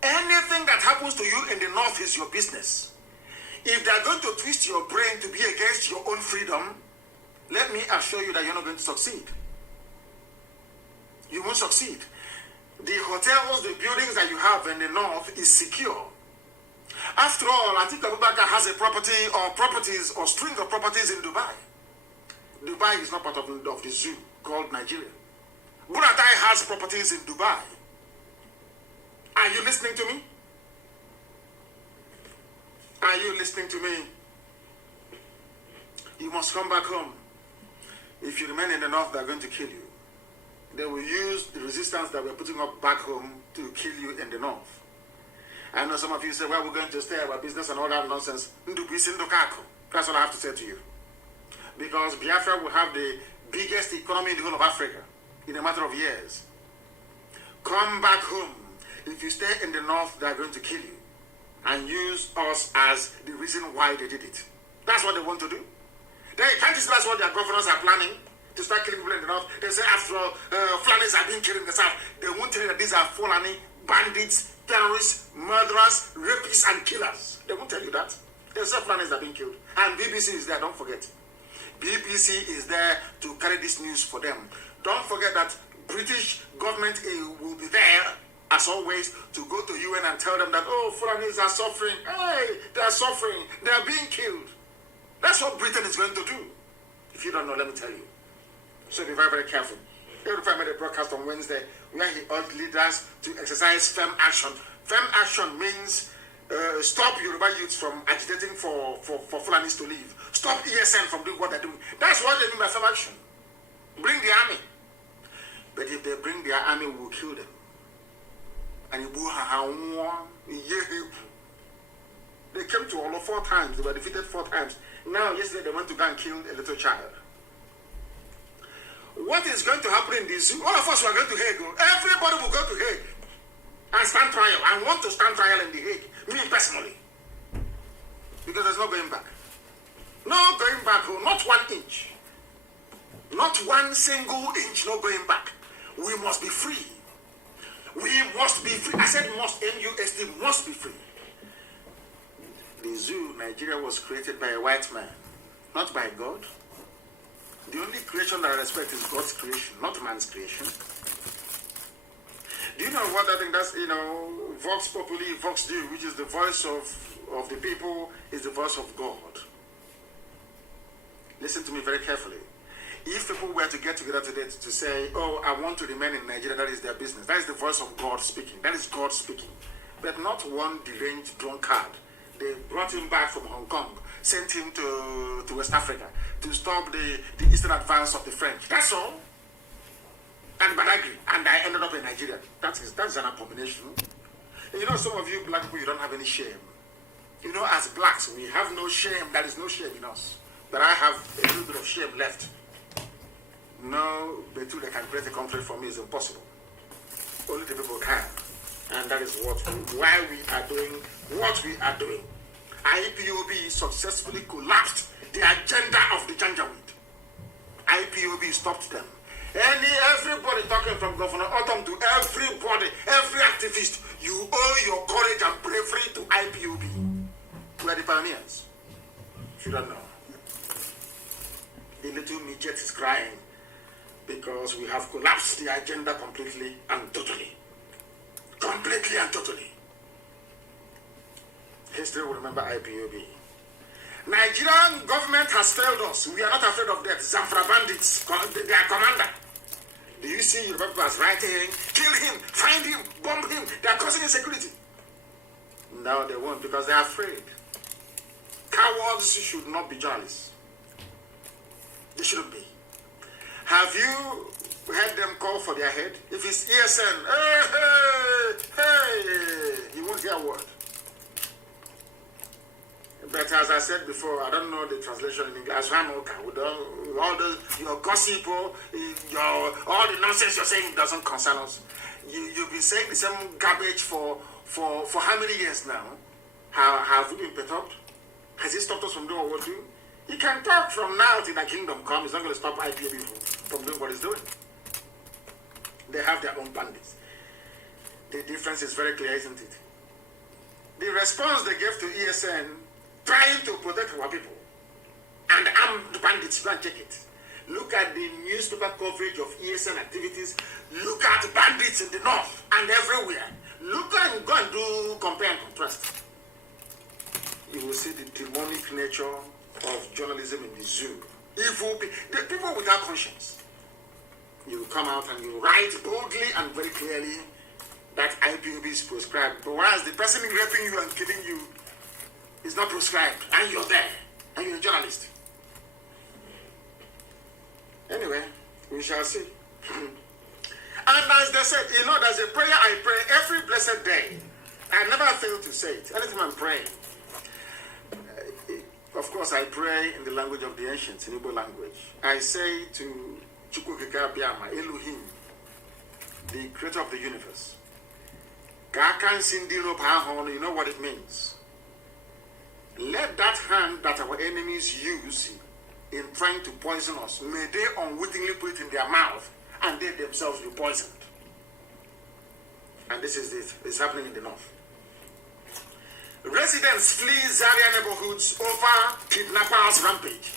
Anything that happens to you in the north is your business. If they are going to twist your brain to be against your own freedom, let me assure you that you're not going to succeed. You won't succeed. The hotels, the buildings that you have in the north is secure. After all, I think Abubakar has a property or properties or string of properties in Dubai. Dubai is not part of the zoo called Nigeria. Buratai has properties in Dubai. Are you listening to me? Are you listening to me? You must come back home. If you remain in the north, they're going to kill you. They will use the resistance that we're putting up back home to kill you in the north. I know some of you say, well, we're going to stay about business and all that nonsense. That's what I have to say to you. Because Biafra will have the biggest economy in the whole of Africa in a matter of years. Come back home. If you stay in the north, they're going to kill you and use us as the reason why they did it. That's what they want to do. Can't you see that's what their governors are planning? To start killing people in the north. They say after all, Fulanis are being killed in the south. They won't tell you that these are Fulani bandits, terrorists, murderers, rapists, and killers. They won't tell you that. They say Fulanis are being killed. And BBC is there, don't forget. BBC is there to carry this news for them. Don't forget that British government will be there, as always, to go to UN and tell them that, oh, Fulanis are suffering. Hey, they are suffering. They are being killed. That's what Britain is going to do. If you don't know, let me tell you. So be very, very careful. Every made a broadcast on Wednesday where he urged leaders to exercise firm action. Firm action means stop Yoruba youths from agitating for Fulanis to leave. Stop ESN from doing what they're doing. That's what they mean by firm action. Bring the army. But if they bring their army, we will kill them. And they came to Olo 4 times. They were defeated 4 times. Now, yesterday, they went to go and kill a little child. What is going to happen in this zoo? All of us are going to Hague. Everybody will go to Hague and stand trial. I want to stand trial in the Hague, me personally. Because there's no going back. No going back, not 1 inch. Not 1 single inch, no going back. We must be free. We must be free. I said must, M-U-S-T, must be free. The zoo, Nigeria, was created by a white man, not by God. The only creation that I respect is God's creation, not man's creation. Do you know what I think that's, Vox Populi, Vox Dei, which is the voice of the people, is the voice of God. Listen to me very carefully. If people were to get together today to say, oh, I want to remain in Nigeria, that is their business. That is the voice of God speaking. That is God speaking. But not one deranged drunkard. They brought him back from Hong Kong, sent him to West Africa to stop the eastern advance of the French. That's all. And Badagry. And I ended up in Nigeria. That's an abomination. And some of you black people, you don't have any shame. As blacks, we have no shame. There is no shame in us. But I have a little bit of shame left. No, the two that can create a country for me is impossible. Only the people can. And that is why we are doing what we are doing. IPOB successfully collapsed the agenda of the Janjaweed. IPOB stopped them. Everybody talking from Governor Autumn to everybody, every activist, you owe your courage and bravery to IPOB. We are the pioneers. If you don't know. The little midget is crying because we have collapsed the agenda completely and totally. Completely and totally. History will remember IPOB. Nigerian government has failed us. We are not afraid of that. Zamfara bandits, their commander. Do you see your people as writing, kill him, find him, bomb him? They are causing insecurity. No, they won't, because they are afraid. Cowards should not be journalists. They shouldn't be. Have you heard them call for their head? If it's ESN, hey, you won't hear a word. But as I said before, I don't know the translation in English. All your gossip, all the nonsense you're saying doesn't concern us. You've been saying the same garbage for how many years now? Have we been perturbed? Has it stopped us from doing what we do? He can talk from now till the kingdom comes. It's not going to stop IPOB from doing what it's doing. They have their own bandits. The difference is very clear, isn't it? The response they gave to ESN, trying to protect our people, and armed bandits, go and check it. Look at the newspaper coverage of ESN activities. Look at bandits in the north and everywhere. Look and go and do compare and contrast. You will see the demonic nature of journalism in the zoo. Evil the people without conscience. You come out and you write boldly and very clearly that IPOB is prescribed. But whereas the person raping you and killing you is not prescribed, and you're there, and you're a journalist. Anyway, we shall see. And as they said, you know, there's a prayer I pray every blessed day. I never fail to say it. Anytime I'm praying. Of course, I pray in the language of the ancients, in Igbo language. I say to Chukwukika Biama, Elohim, the creator of the universe. You know what it means. Let that hand that our enemies use in trying to poison us, may they unwittingly put it in their mouth and they themselves be poisoned. And this is it. It's happening in the north. Residents flee Zaria neighborhoods over kidnappers' rampage.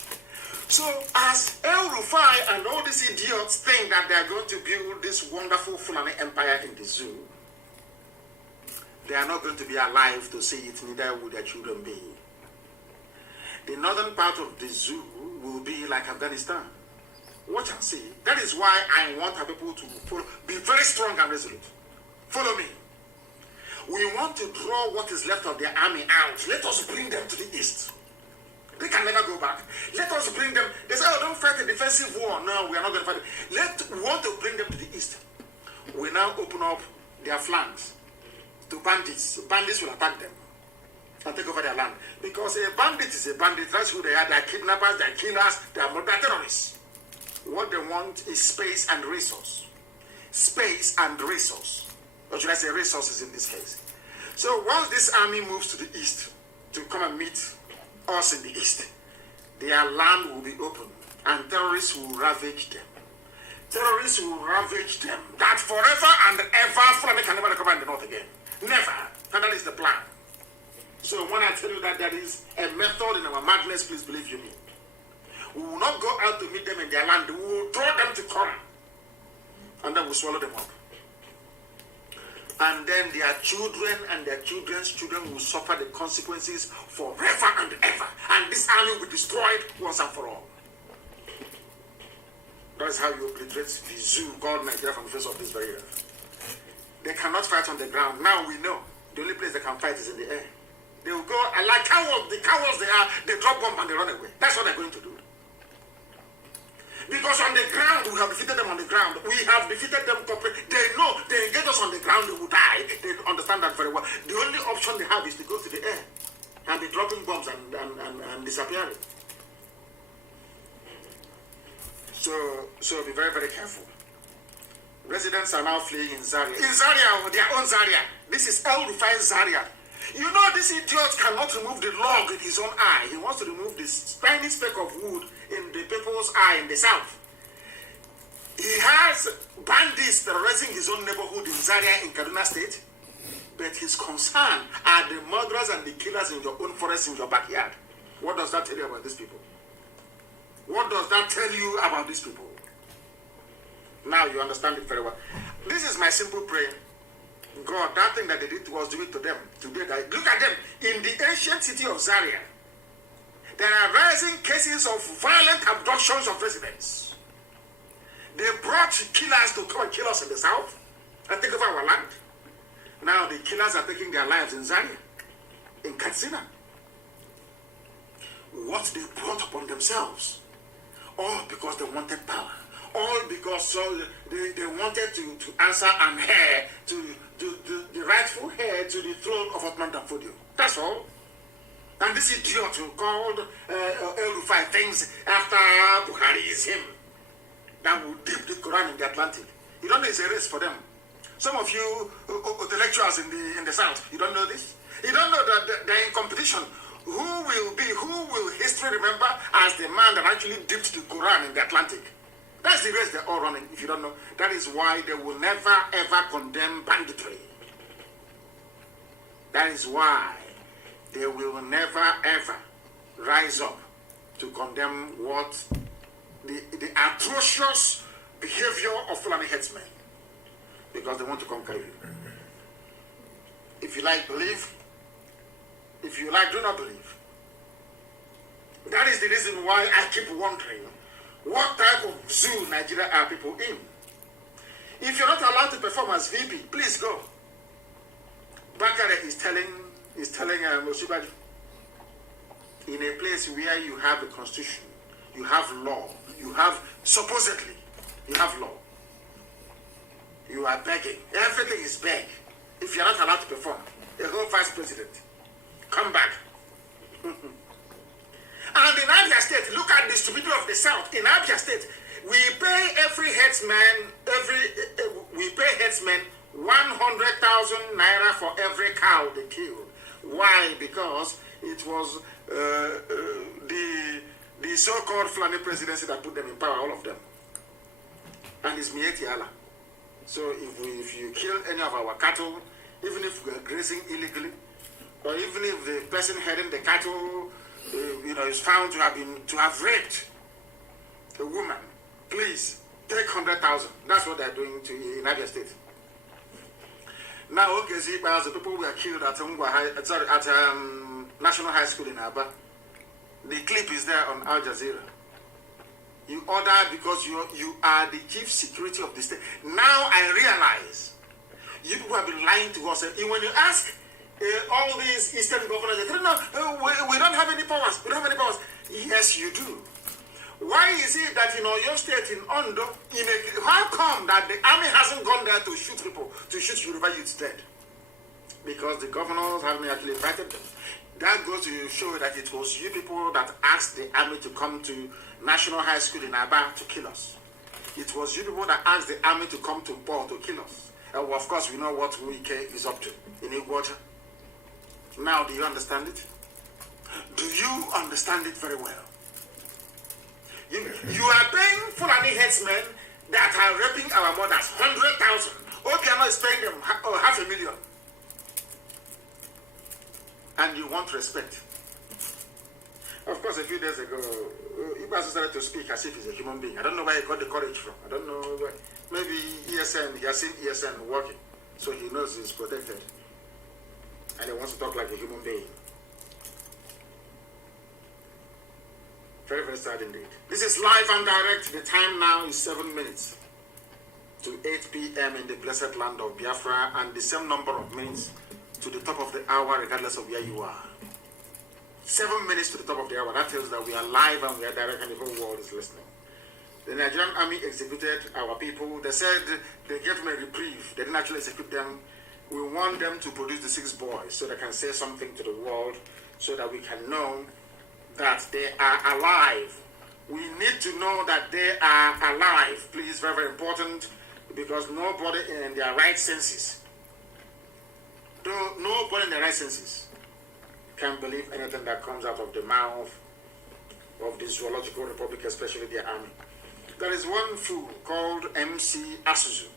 So as El Rufai and all these idiots think that they are going to build this wonderful Fulani empire in the zoo, they are not going to be alive to see it, neither will their children be. The northern part of the zoo will be like Afghanistan. Watch and see. That is why I want our people to be very strong and resolute. Follow me. We want to draw what is left of their army out. Let us bring them to the east. They can never go back. Let us bring them. They say, oh, don't fight a defensive war. No, we are not going to fight. We want to bring them to the east. We now open up their flanks to bandits. Bandits will attack them and take over their land. Because a bandit is a bandit. That's who they are. They are kidnappers, they are killers, they are terrorists. What they want is space and resource. Space and resource. Or should I say resources in this case. So once this army moves to the east to come and meet us in the east, their land will be open and terrorists will ravage them. Terrorists will ravage them. That forever and ever, Fulani can never recover in the north again. Never. And that is the plan. So when I tell you that there is a method in our madness, please believe you me. We will not go out to meet them in their land. We will draw them to come. And then we'll swallow them up. And then their children and their children's children will suffer the consequences forever and ever. And this army will be destroyed once and for all. That's how you obliterate the zoo, God, Nigeria, from the face of this very earth. They cannot fight on the ground. Now we know. The only place they can fight is in the air. They will go, and like cowards, the cowards they are, they drop bomb and they run away. That's what they're going to do. Because on the ground, we have defeated them on the ground. We have defeated them completely. They know they get us on the ground, they will die. They understand that very well. The only option they have is to go to the air and be dropping bombs and disappearing. So be very, very careful. Residents are now fleeing in Zaria. In Zaria, their own Zaria. This is El Rufai's Zaria. You know, this idiot cannot remove the log in his own eye. He wants to remove this tiny speck of wood in the people's eye in the south. He has bandits terrorizing his own neighborhood in Zaria in Kaduna State. But his concern are the murderers and the killers in your own forest, in your backyard. What does that tell you about these people? What does that tell you about these people? Now you understand it very well. This is my simple prayer. God, that thing that they did to us, do it to them. Today, look at them. In the ancient city of Zaria, there are rising cases of violent abductions of residents. They brought killers to come and kill us in the south and take over our land. Now the killers are taking their lives in Zaria, in Katsina. What they brought upon themselves, all because they wanted power, all because they wanted to answer an heir to the rightful heir to the throne of Ottoman Danfodio. That's all. And this idiot who called El-Rufai things after Buhari is him, that will dip the Quran in the Atlantic. You don't know it's a race for them. Some of you, the lecturers in the South, you don't know this? You don't know that they're in competition. Who will history remember as the man that actually dipped the Quran in the Atlantic? That's the race they're all running, if you don't know. That is why they will never ever condemn banditry. That is why they will never ever rise up to condemn what the atrocious behavior of Fulani headsmen, because they want to conquer you. If you like, believe. If you like, do not believe. That is the reason why I keep wondering what type of zoo Nigeria are people in. If you're not allowed to perform as VP, please go. Bakare is telling Moshibaji, in a place where you have a constitution, you have law, you have, supposedly, you have law. You are begging. Everything is beg. If you're not allowed to perform, the whole vice president, come back. And in Abia State, look at the stupidity of the South. In Abia State, we pay every headsman, we pay headsmen 100,000 naira for every cow they killed. Why? Because it was the so-called Fulani presidency that put them in power, all of them. And it's Mieti Allah. So if you kill any of our cattle, even if we are grazing illegally, or even if the person heading the cattle, is found to have raped a woman, please take 100,000. That's what they're doing in Abia State. Now, okay, see, the people were killed at National High School in Aba. The clip is there on Al Jazeera. You order because you are the chief security of the state. Now I realize you people have been lying to us. And when you ask all these Eastern governors, they say, no, we don't have any powers. We don't have any powers. Yes, you do. Why is it that in your state, in Ondo, how come that the army hasn't gone there to shoot people, to shoot Yoruba youths dead? Because the governors haven't actually invited them. That goes to show that it was you people that asked the army to come to National High School in Aba to kill us. It was you people that asked the army to come to Paul to kill us. And of course, we know what Wike is up to in Igwaja. Now, do you understand it? Do you understand it very well? You are paying Fulani headsmen that are raping our mothers 100,000. Obiano is paying them 500,000. And you want respect. Of course, a few days ago, Ibasu started to speak as if he's a human being. I don't know where he got the courage from. I don't know where. Maybe ESN, he has seen ESN working, so he knows he's protected. And he wants to talk like a human being. Very, very sad indeed. This is live and direct. The time now is 7 minutes to 8 p.m. in the blessed land of Biafra, and the same number of minutes to the top of the hour, regardless of where you are. 7 minutes to the top of the hour. That tells that we are live and we are direct, and the whole world is listening. The Nigerian army executed our people. They said they gave them a reprieve. They didn't actually execute them. We want them to produce the 6 boys so they can say something to the world, so that we can know that they are alive. We need to know that they are alive. Please, very, very important, because nobody in their right senses, nobody in their right senses can believe anything that comes out of the mouth of the Zoological Republic, especially their army. There is one fool called MC Asuzu.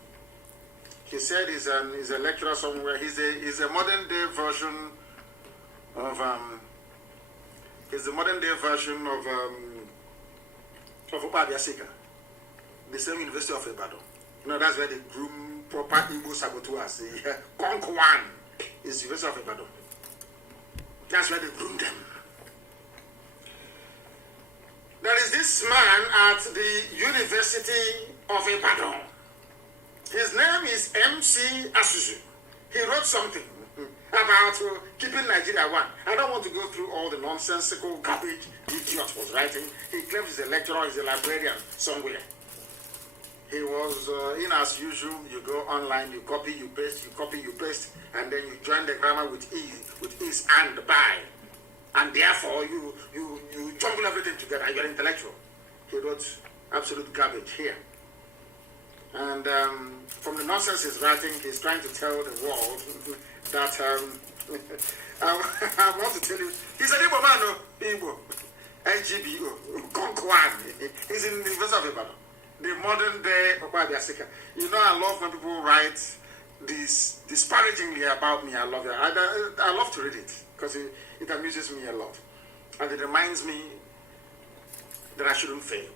He said he's a lecturer somewhere. He's a modern day version of OBI-IGBO, the same University of Ibadan. That's where they groom proper Igbo saboteurs. Konkwan is University of Ibadan. That's where they groom them. There is this man at the University of Ibadan. His name is MC Asuzu. He wrote something about keeping Nigeria one. I don't want to go through all the nonsensical garbage the idiot was writing. He claims he's a lecturer, he's a librarian somewhere. He was in as usual. You go online, you copy, you paste, and then you join the grammar with is and by. And therefore you jumble everything together. You're intellectual. He wrote absolute garbage here. And from the nonsense he's writing, he's trying to tell the world that I want to tell you, he's an Igbo man, no? Igbo, IGBO, Konkwan. He's in the University of Ibadan, the modern day OBI-IGBO. You know, I love when people write this disparagingly about me. I love it. I love to read it because it amuses me a lot, and it reminds me that I shouldn't fail.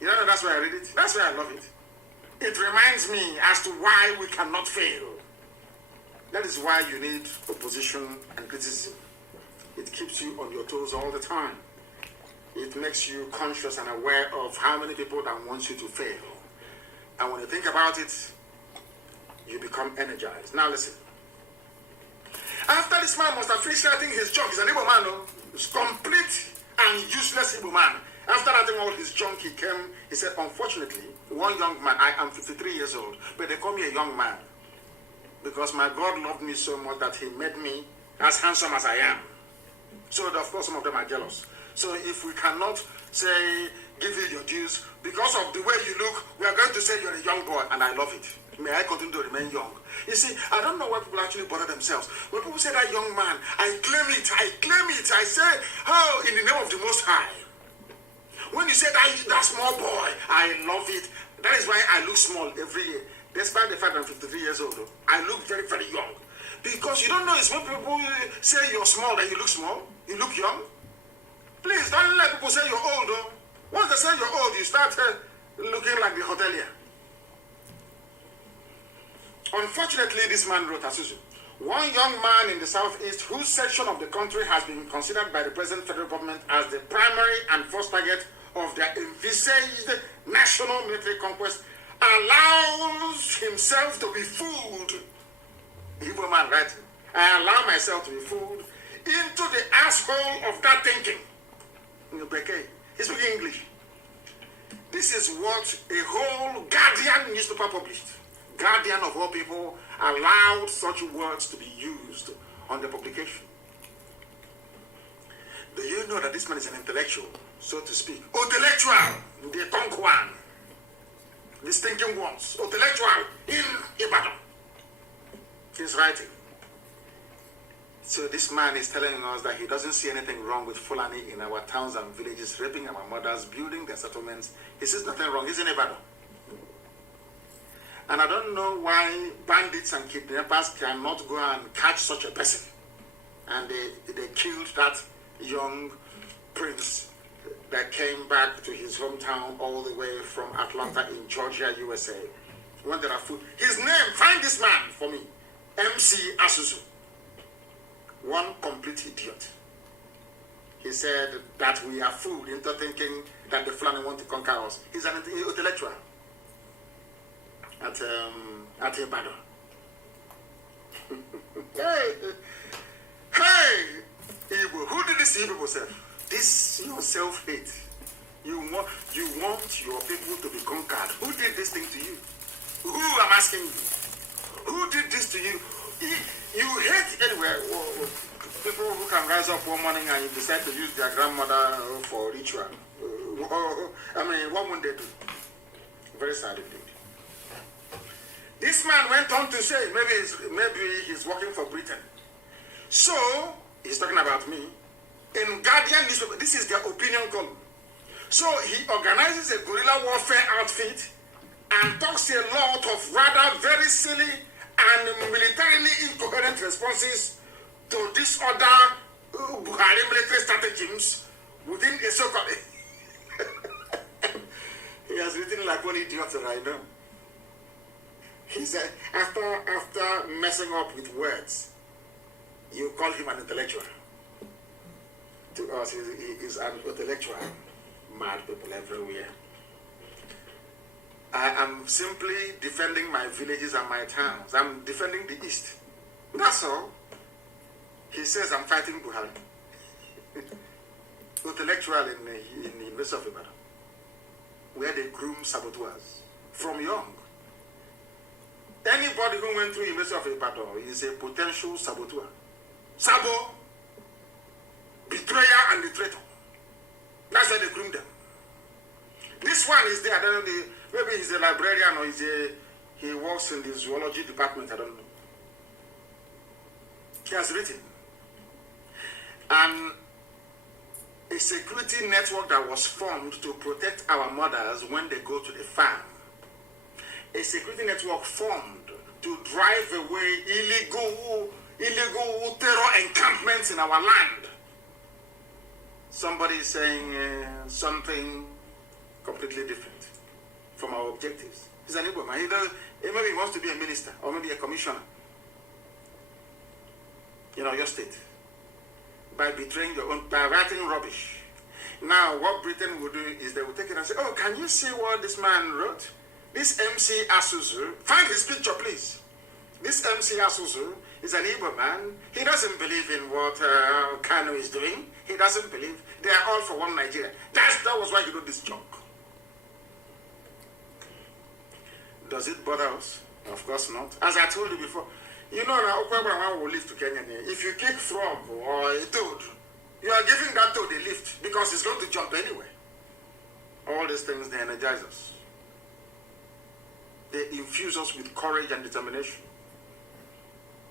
You know, that's why I read it. That's why I love it. It reminds me as to why we cannot fail. That is why you need opposition and criticism. It keeps you on your toes all the time. It makes you conscious and aware of how many people that want you to fail. And when you think about it, you become energized. Now listen. After this man must have finished writing his junk, he's an Igbo man, no? He's complete and useless Igbo man. After writing all his junk, he came, he said, unfortunately, one young man, I am 53 years old, but they call me a young man because my God loved me so much that he made me as handsome as I am. So, of course, some of them are jealous. So, if we cannot say, give you your dues, because of the way you look, we are going to say you're a young boy, and I love it. May I continue to remain young? You see, I don't know why people actually bother themselves. When people say that young man, I claim it. I say, oh, in the name of the Most High. When you say that small boy, I love it. That is why I look small every year. Despite the fact that I'm 53 years old, I look very, very young. Because you don't know, it's when people say you're small that you look small. You look young. Please, don't let people say you're old. Though. Once they say you're old, you start looking like the hotelier. Unfortunately, this man wrote, Asuzu, one young man in the southeast whose section of the country has been considered by the present federal government as the primary and first target of their envisaged national military conquest allows himself to be fooled. Evil man, right? I allow myself to be fooled into the asshole of that thinking. He's speaking English. This is what a whole Guardian newspaper published. Guardian of all people allowed such words to be used on the publication. Do you know that this man is an intellectual, so to speak? Intellectual, the tongue one, the stinking ones. Intellectual in Ibadan. He's writing. So this man is telling us that he doesn't see anything wrong with Fulani in our towns and villages, raping our mothers, building their settlements. He sees nothing wrong. He's in Ibadan. And I don't know why bandits and kidnappers cannot go and catch such a person. And they killed that young prince that came back to his hometown all the way from Atlanta in Georgia, USA. When there are food. His name, find this man for me. MC Asuzu. One complete idiot. He said that we are fooled into thinking that the Fulani want to conquer us. He's an intellectual. At Ibadan. Hey, Igbo, who did this to you people self? This your self-hate. You want your people to be conquered. Who did this thing to you? Who, I'm asking you? Who did this to you? You hate anywhere. People who can rise up one morning and decide to use their grandmother for ritual. I mean, what would they do? Very sad indeed. This man went on to say, maybe he's working for Britain. So, he's talking about me. In Guardian newspaper, this is their opinion column. So, he organizes a guerrilla warfare outfit and talks a lot of rather very silly and militarily incoherent responses to disorder Buhari military stratagems within a so-called... He has written like one idiot right now. He said, after messing up with words, you call him an intellectual. To us, he is an intellectual. Mad people everywhere. I am simply defending my villages and my towns. I'm defending the East. That's all. He says I'm fighting Buhari. Intellectual in the University of Ibadan, where they groom saboteurs from young. Anybody who went through the University of Ibadan is a potential saboteur. Sabo, betrayer, and the traitor. That's why they groom them. This one is there. I don't know. Maybe he's a librarian or he works in the zoology department. I don't know. He has written. And a security network that was formed to protect our mothers when they go to the farm. A security network formed to drive away illegal terror encampments in our land. Somebody is saying something completely different from our objectives. He's an Igbo man. Maybe he wants to be a minister or maybe a commissioner in your state by betraying your own, by writing rubbish. Now, what Britain will do is they will take it and say, oh, can you see what this man wrote? This MC Asuzu, find his picture, please. This MC Asuzu is an Igbo man. He doesn't believe in what Kanu is doing. He doesn't believe. They are all for one Nigeria. That was why he wrote this junk. Does it bother us? Of course not. As I told you before, you know now, Okwebra will lift to Kenya. If you kick frog or a toad, you are giving that toad a lift because it's going to jump anyway. All these things, they energize us. They infuse us with courage and determination.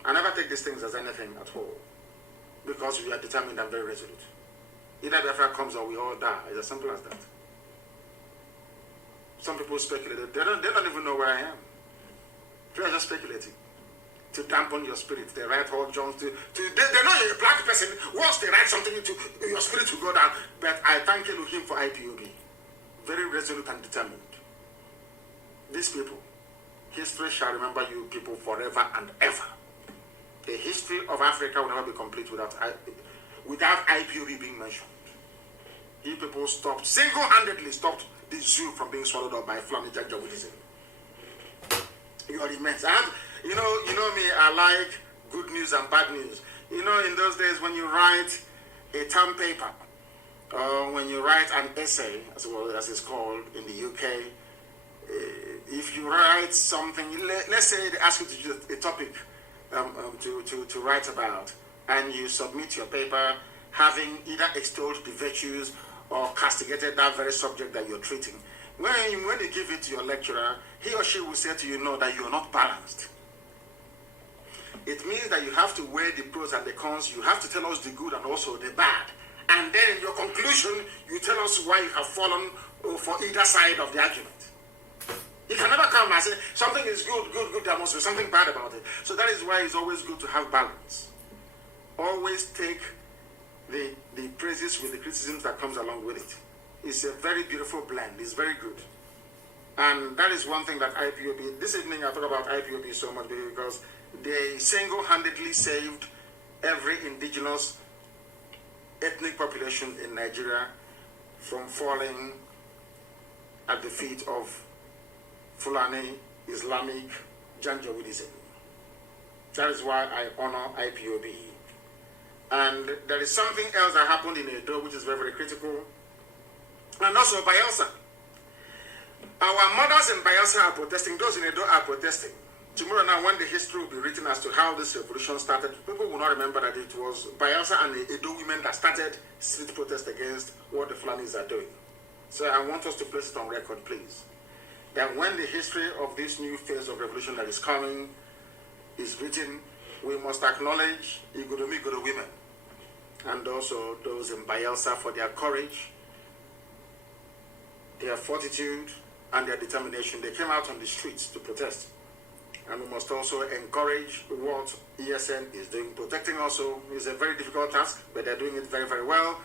I never take these things as anything at all because we are determined and very resolute. Either Biafra comes or we all die. It's as simple as that. Some people speculate. They don't even know where I am. They are just speculating to dampen your spirit. They write all Jones they know you're a black person. Once they write something into your spirit will go down. But I thank Elohim for IPOB. Very resolute and determined. These people, history shall remember you people forever and ever. The history of Africa will never be complete without IPOB being mentioned. You people single-handedly stopped the zoo from being swallowed up by Fulani Janjaweedism. You are immense. You know me, I like good news and bad news. You know, in those days when you write a term paper, when you write an essay, as it's called in the UK, if you write something, let's say they ask you to choose a topic to write about, and you submit your paper having either extolled the virtues or castigated that very subject that you're treating. When you give it to your lecturer, he or she will say to you, no, that you're not balanced. It means that you have to weigh the pros and the cons. You have to tell us the good and also the bad. And then in your conclusion, you tell us why you have fallen for either side of the argument. You can never come and say, something is good, there must be something bad about it. So that is why it's always good to have balance. Always take the praises with the criticisms that comes along with it. It's a very beautiful blend. It's very good. And that is one thing that IPOB, this evening I talk about IPOB so much because they single-handedly saved every indigenous ethnic population in Nigeria from falling at the feet of Fulani Islamic Janjaweedism. That is why I honor IPOB. And there is something else that happened in Edo which is very, very critical. And also Bayelsa. Our mothers in Bayelsa are protesting. Those in Edo are protesting. Tomorrow now, when the history will be written as to how this revolution started, people will not remember that it was Bayelsa and the Edo women that started street protest against what the Fulanis are doing. So I want us to place it on record, please, that when the history of this new phase of revolution that is coming is written, we must acknowledge Igbo women and also those in Bayelsa for their courage, their fortitude, and their determination. They came out on the streets to protest. And we must also encourage what ESN is doing. Protecting also is a very difficult task, but they're doing it very, very well.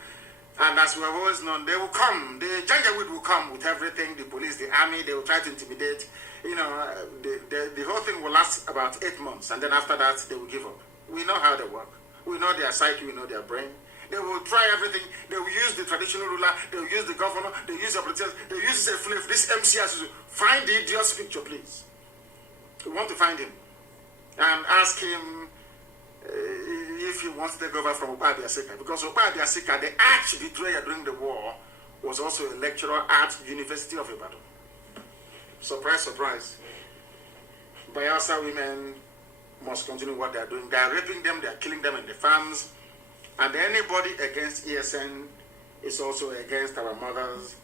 And as we have always known, they will come. The Janjaweed will come with everything. The police, the army, they will try to intimidate. You know, the whole thing will last about 8 months. And then after that, they will give up. We know how they work. We know their psyche. We know their brain. They will try everything. They will use the traditional ruler, they'll use the governor, they'll use the politicians, they'll use this MCS. Find the idiot's picture, please. We want to find him and ask him if he wants to take over from OBI-IGBO, because OBI-IGBO, the arch betrayer during the war, was also a lecturer at University of Ibadan. Surprise, surprise. Bayelsa women must continue what they are doing. They are raping them, they are killing them in the farms. And anybody against ESN is also against our mothers,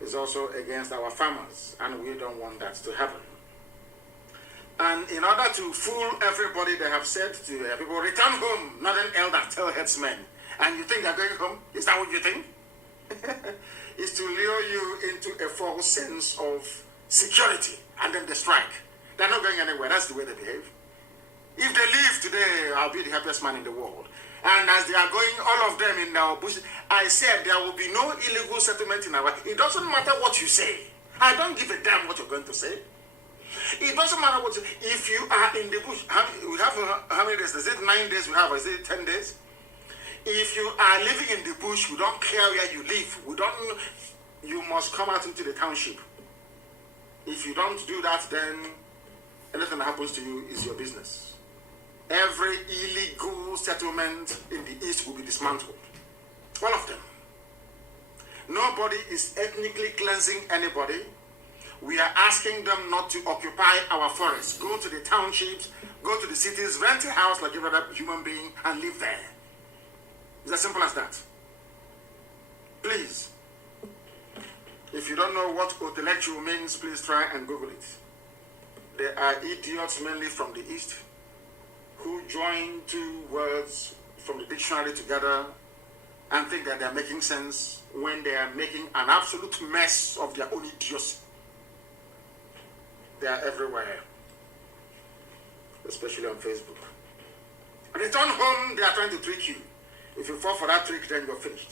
is also against our farmers. And we don't want that to happen. And in order to fool everybody, they have said to people, return home, not an elder, tell headsmen. And you think they're going home? Is that what you think? Is to lure you into a false sense of security, and then they strike. They're not going anywhere. That's the way they behave. If they leave today, I'll be the happiest man in the world. And as they are going, all of them in our bush, I said there will be no illegal settlement in our... It doesn't matter what you say. I don't give a damn what you're going to say. It doesn't matter what you... If you are in the bush, we have how many days? Is it 9 days we have, or is it 10 days? If you are living in the bush, we don't care where you live. We don't... You must come out into the township. If you don't do that, then anything that happens to you is your business. Every illegal settlement in the east will be dismantled. All of them. Nobody is ethnically cleansing anybody. We are asking them not to occupy our forests. Go to the townships, go to the cities, rent a house like every other human being and live there. It's as simple as that. Please. If you don't know what intellectual means, please try and Google it. There are idiots mainly from the East who join two words from the dictionary together and think that they are making sense when they are making an absolute mess of their own idiocy. They are everywhere, especially on Facebook. Return home, they are trying to trick you. If you fall for that trick, then you're finished.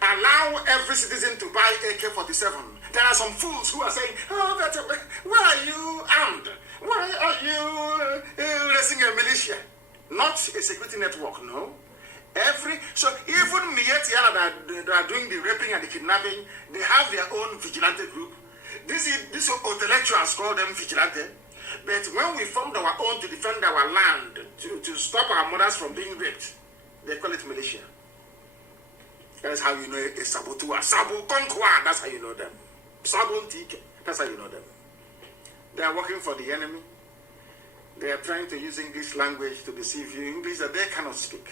Allow every citizen to buy AK-47. There are some fools who are saying, oh, why are you armed? Why are you raising a militia? Not a security network, no. So even Mietiana that are doing the raping and the kidnapping, they have their own vigilante group. These intellectuals call them vigilante. But when we formed our own to defend our land, to stop our mothers from being raped, they call it militia. That's how you know a saboteur. Sabo Konkwa, that's how you know them. Sabo Tike, that's how you know them. They are working for the enemy. They are trying to use English language to deceive you, English that they cannot speak.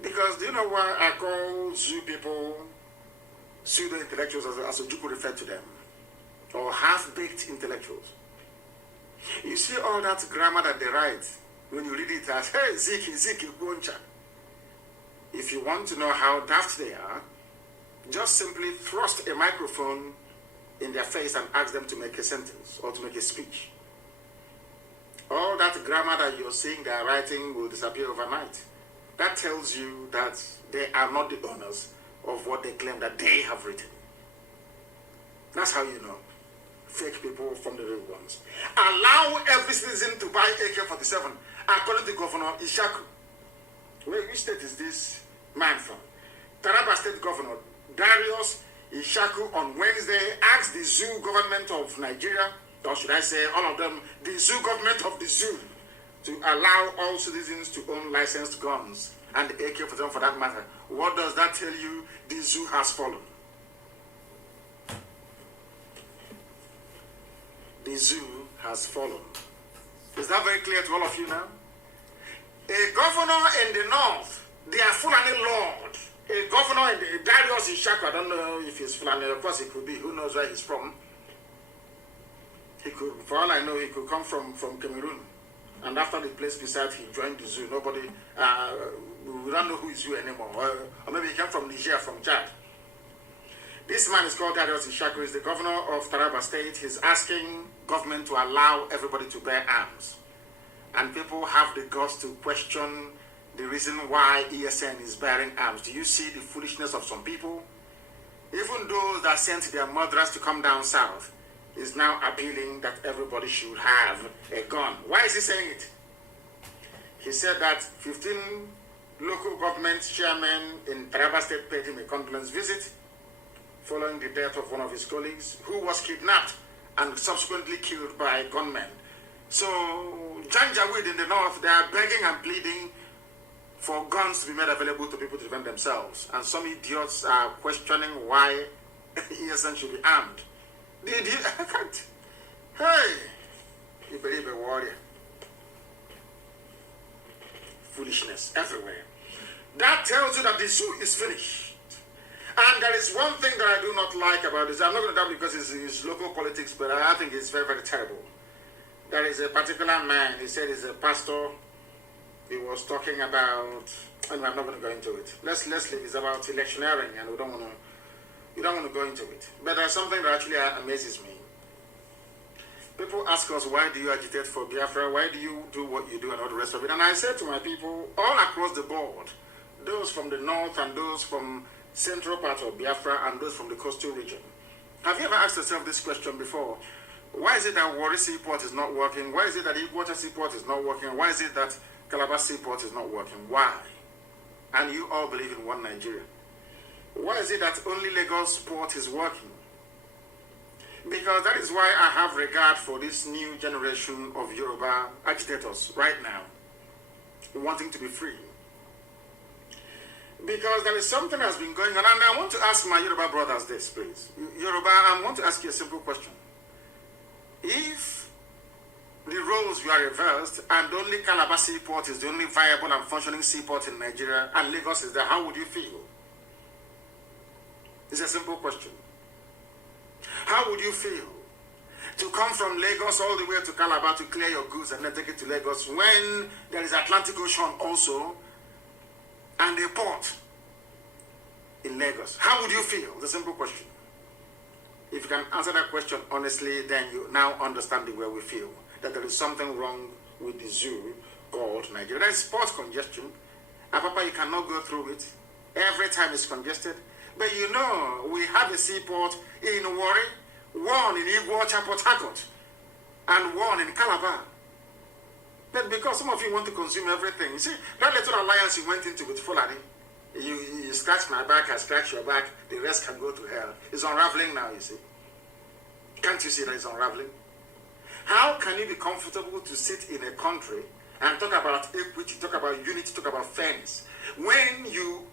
Because do you know why I call Zoo people pseudo-intellectuals, as Ojukwu referred to them, or half-baked intellectuals? You see all that grammar that they write, when you read it as, hey, Ziki, Boncha. If you want to know how daft they are, just simply thrust a microphone in their face and ask them to make a sentence or to make a speech. All that grammar that you're seeing they are writing will disappear overnight. That tells you that they are not the owners of what they claim that they have written. That's how you know. Fake people from the real ones. Allow every citizen to buy AK-47, according to Governor Ishaku. Which state is this man from? Taraba State Governor Darius Ishaku on Wednesday asked the zoo government of Nigeria, or should I say all of them, the zoo government of the zoo, to allow all citizens to own licensed guns and AK-47 for that matter. What does that tell you? The zoo has fallen. The zoo has fallen. Is that very clear to all of you now? A governor in the north, they are Fulani Lord. A governor in the Darius Ishaku, I don't know if he's Fulani, of course he could be, who knows where he's from. He could, for all I know, he could come from Cameroon. And after the place beside, he joined the zoo. Nobody, we don't know who is who anymore. Or maybe he came from Niger, from Chad. This man is called Darius Ishaku, he's the governor of Taraba State. He's asking government to allow everybody to bear arms. And people have the guts to question the reason why ESN is bearing arms. Do you see the foolishness of some people? Even those that sent their murderers to come down south is now appealing that everybody should have a gun. Why is he saying it? He said that 15 Local government chairman in Taraba State paid him a condolence visit following the death of one of his colleagues who was kidnapped and subsequently killed by gunmen. So, Janjaweed in the north, they are begging and pleading for guns to be made available to people to defend themselves. And some idiots are questioning why ESN should be armed. I can't. Hey, you believe a warrior. Foolishness everywhere. That tells you that the zoo is finished. And there is one thing that I do not like about this. I'm not going to doubt because it's local politics, but I think it's very, very terrible. There is a particular man, he said he's a pastor. He was talking about, and I'm not going to go into it. Let's leave. It's about electioneering, and we don't want to go into it. But there's something that actually amazes me. People ask us, why do you agitate for Biafra? Why do you do what you do and all the rest of it? And I said to my people, all across the board, those from the north and those from central part of Biafra and those from the coastal region, have you ever asked yourself this question before? Why is it that Warri Seaport is not working? Why is it that Iguacha Seaport is not working? Why is it that Calabar Seaport is not working? Why? And you all believe in one Nigeria. Why is it that only Lagos Port is working? Because that is why I have regard for this new generation of Yoruba agitators right now, wanting to be free. Because there is something that's been going on, and I want to ask my Yoruba brothers this, please. Yoruba, I want to ask you a simple question. If the roles were reversed and only Calabar Seaport is the only viable and functioning seaport in Nigeria and Lagos is there, how would you feel? It's a simple question. How would you feel to come from Lagos all the way to Calabar to clear your goods and then take it to Lagos when there is Atlantic Ocean also and a port in Lagos? How would you feel? It's a simple question. If you can answer that question honestly, then you now understand the way we feel. That there is something wrong with the zoo called Nigeria. There is port congestion. Apapa, you cannot go through it. Every time it's congested. But you know, we have a seaport in Warri, one in Iguacha, Port Harcourt, and one in Calabar. But because some of you want to consume everything, you see, that little alliance you went into with Fulani, you scratch my back, I scratch your back, the rest can go to hell. It's unraveling now, you see. Can't you see that it's unraveling? How can you be comfortable to sit in a country and talk about equity, talk about unity, talk about fairness, when you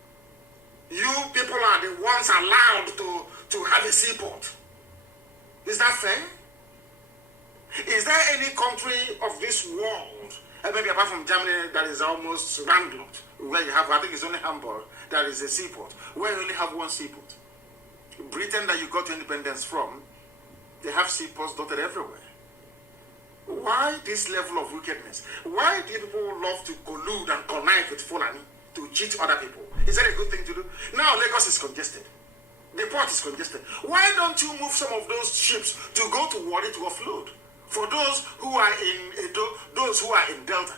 people are the ones allowed to have a seaport? Is that fair? Is there any country of this world, and maybe apart from Germany, that is almost landlocked, where you have, I think it's only Hamburg, that is a seaport, where you only have one seaport? Britain, that you got independence from, they have seaports dotted everywhere. Why this level of wickedness? Why do people love to collude and connive with Fulani to cheat other people? Is that a good thing to do? Now Lagos is congested. The port is congested. Why don't you move some of those ships to go to Warri to offload? For those who are in Edo, those who are in Delta,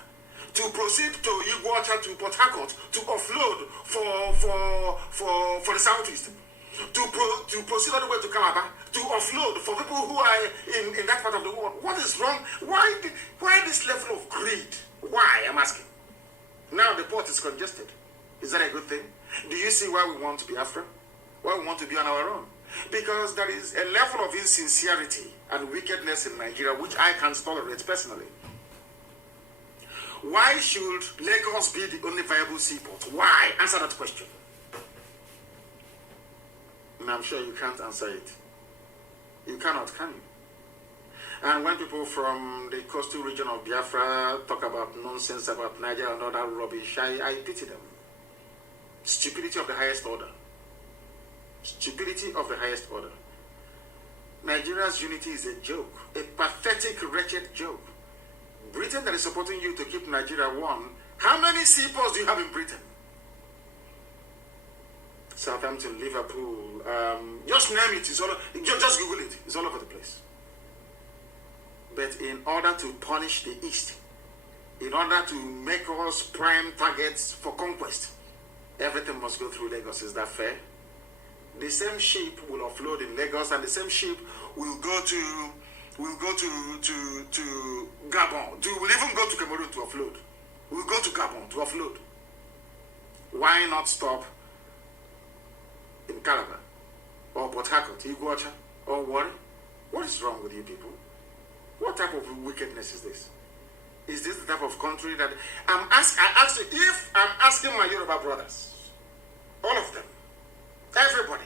to proceed to Iguacha, to Port Harcourt, to offload for the southeast, to proceed all the way to Calabar, to offload for people who are in that part of the world. What is wrong? Why this level of greed? Why? I'm asking. Now the port is congested. Is that a good thing? Do you see why we want to be Biafra? Why we want to be on our own? Because there is a level of insincerity and wickedness in Nigeria which I can't tolerate personally. Why should Lagos be the only viable seaport? Why? Answer that question. And I'm sure you can't answer it. You cannot, can you? And when people from the coastal region of Biafra talk about nonsense about Nigeria and all that rubbish, I pity them. Stupidity of the highest order. Stupidity of the highest order. Nigeria's unity is a joke. A pathetic, wretched joke. Britain that is supporting you to keep Nigeria one. How many seaports do you have in Britain? Southampton, Liverpool, just name it. It's all, just Google it. It's all over the place. But in order to punish the East, in order to make us prime targets for conquest, everything must go through Lagos. Is that fair? The same ship will offload in Lagos, and the same ship will go to Gabon. We'll even go to Cameroon to offload. We'll go to Gabon to offload. Why not stop in Calabar or Port Harcourt, Iguacha or Warri? What is wrong with you people? What type of wickedness is this? Is this the type of country that I ask you, if I'm asking my Yoruba brothers, all of them, everybody,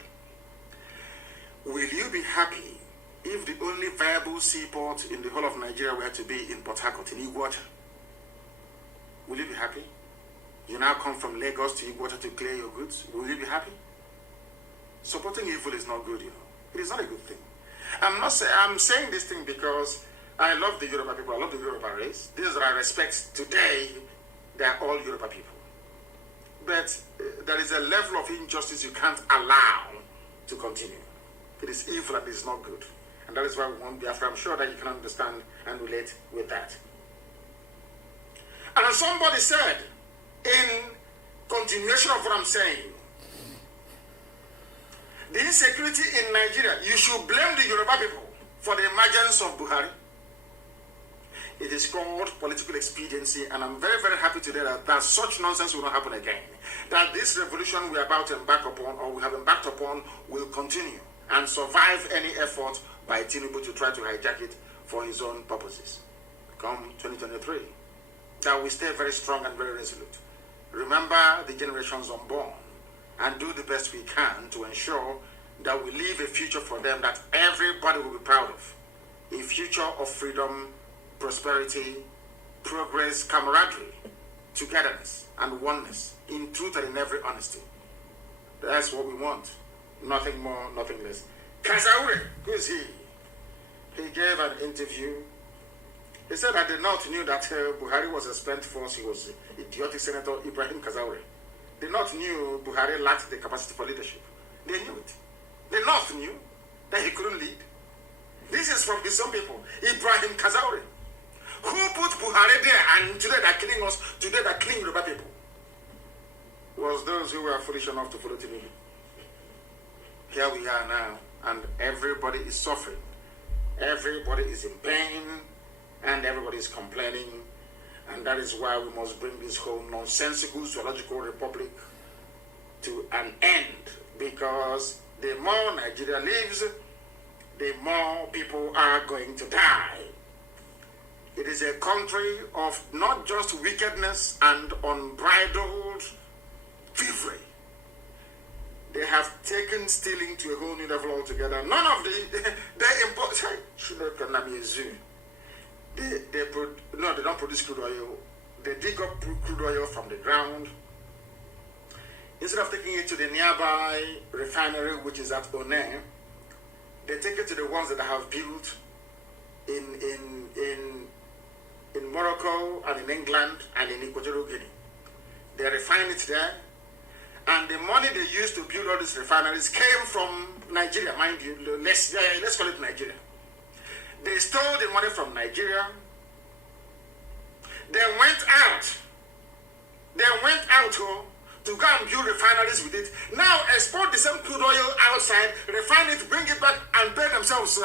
will you be happy if the only viable seaport in the whole of Nigeria were to be in Port Harcourt, in Iguacha? Will you be happy? You now come from Lagos to Iguacha to clear your goods. Will you be happy? Supporting evil is not good, you know. It is not a good thing. I'm saying this thing because I love the Yoruba people. I love the Yoruba race. These that I respect today, they are all Yoruba people. But there is a level of injustice you can't allow to continue. It is evil and it is not good. And that is why we want Biafra. I'm sure that you can understand and relate with that. And as somebody said, in continuation of what I'm saying, the insecurity in Nigeria, you should blame the Yoruba people for the emergence of Buhari. It is called political expediency, and I'm very, very happy today that such nonsense will not happen again. That this revolution we are about to embark upon, or we have embarked upon, will continue and survive any effort by Tinubu to try to hijack it for his own purposes. Come 2023, that we stay very strong and very resolute. Remember the generations unborn, and do the best we can to ensure that we leave a future for them that everybody will be proud of. A future of freedom, prosperity, progress, camaraderie, togetherness, and oneness, in truth and in every honesty. That's what we want. Nothing more, nothing less. Kazaure, who is he? He gave an interview. He said that the North knew that Buhari was a spent force. He was idiotic Senator Ibrahim Kazaure. The North knew Buhari lacked the capacity for leadership. They knew it. The North knew that he couldn't lead. This is from some people. Ibrahim Kazaure. Who put Buhari there and today they're killing us, today they're killing Yoruba people? Was those who were foolish enough to follow Tinubu. Here we are now, and everybody is suffering. Everybody is in pain, and everybody is complaining. And that is why we must bring this whole nonsensical zoological republic to an end. Because the more Nigeria lives, the more people are going to die. It is a country of not just wickedness and unbridled thievery. They have taken stealing to a whole new level altogether. None of they don't produce crude oil. They dig up crude oil from the ground. Instead of taking it to the nearby refinery, which is at One, they take it to the ones that I have built in Morocco and in England and in Equatorial Guinea. They refine it there. And the money they used to build all these refineries came from Nigeria, mind you. Let's call it Nigeria. They stole the money from Nigeria. They went out to go and build refineries with it. Now export the same crude oil outside, refine it, bring it back, and pay themselves.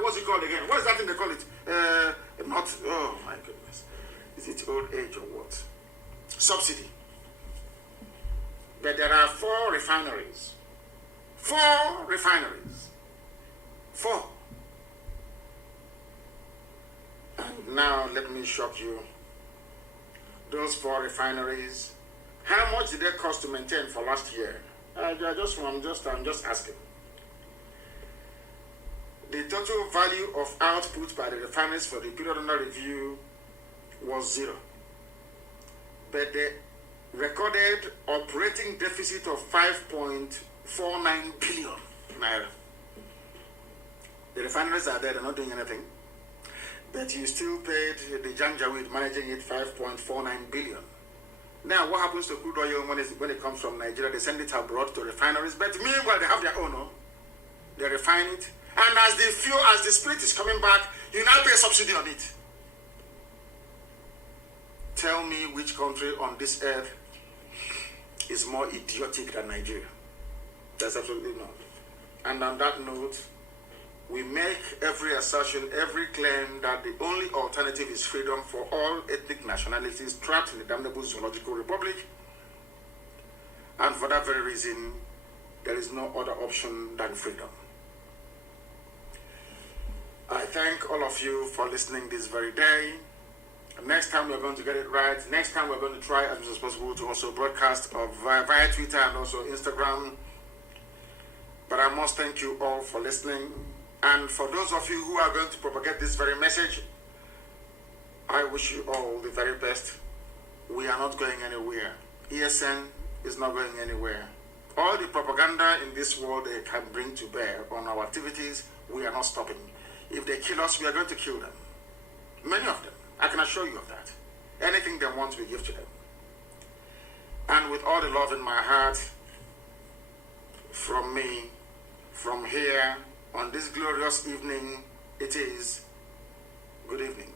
What's it called again? What is that thing they call it? Oh my goodness. Is it old age or what? Subsidy. But there are 4 refineries. 4 refineries. 4. And now let me shock you. Those 4 refineries, how much did they cost to maintain for last year? I'm just asking. The total value of output by the refineries for the period under review was 0. But the recorded operating deficit of 5.49 billion naira. The refineries are there, they're not doing anything. But you still paid the Janjaweed managing it 5.49 billion. Now, what happens to crude oil when it comes from Nigeria? They send it abroad to refineries, but meanwhile, they have their own. They refine it. And as the fuel, as the spirit is coming back, you now pay a subsidy on it. Tell me which country on this earth is more idiotic than Nigeria. That's absolutely not. And on that note, we make every assertion, every claim that the only alternative is freedom for all ethnic nationalities trapped in the damnable zoological republic. And for that very reason, there is no other option than freedom. I thank all of you for listening this very day. Next time we're going to get it right. Next time we're going to try as much as possible to also broadcast via Twitter and also Instagram. But I must thank you all for listening. And for those of you who are going to propagate this very message, I wish you all the very best. We are not going anywhere. ESN is not going anywhere. All the propaganda in this world they can bring to bear on our activities, we are not stopping. If they kill us, we are going to kill them. Many of them. I can assure you of that. Anything they want, we give to them. And with all the love in my heart, from me, from here, on this glorious evening, it is good evening.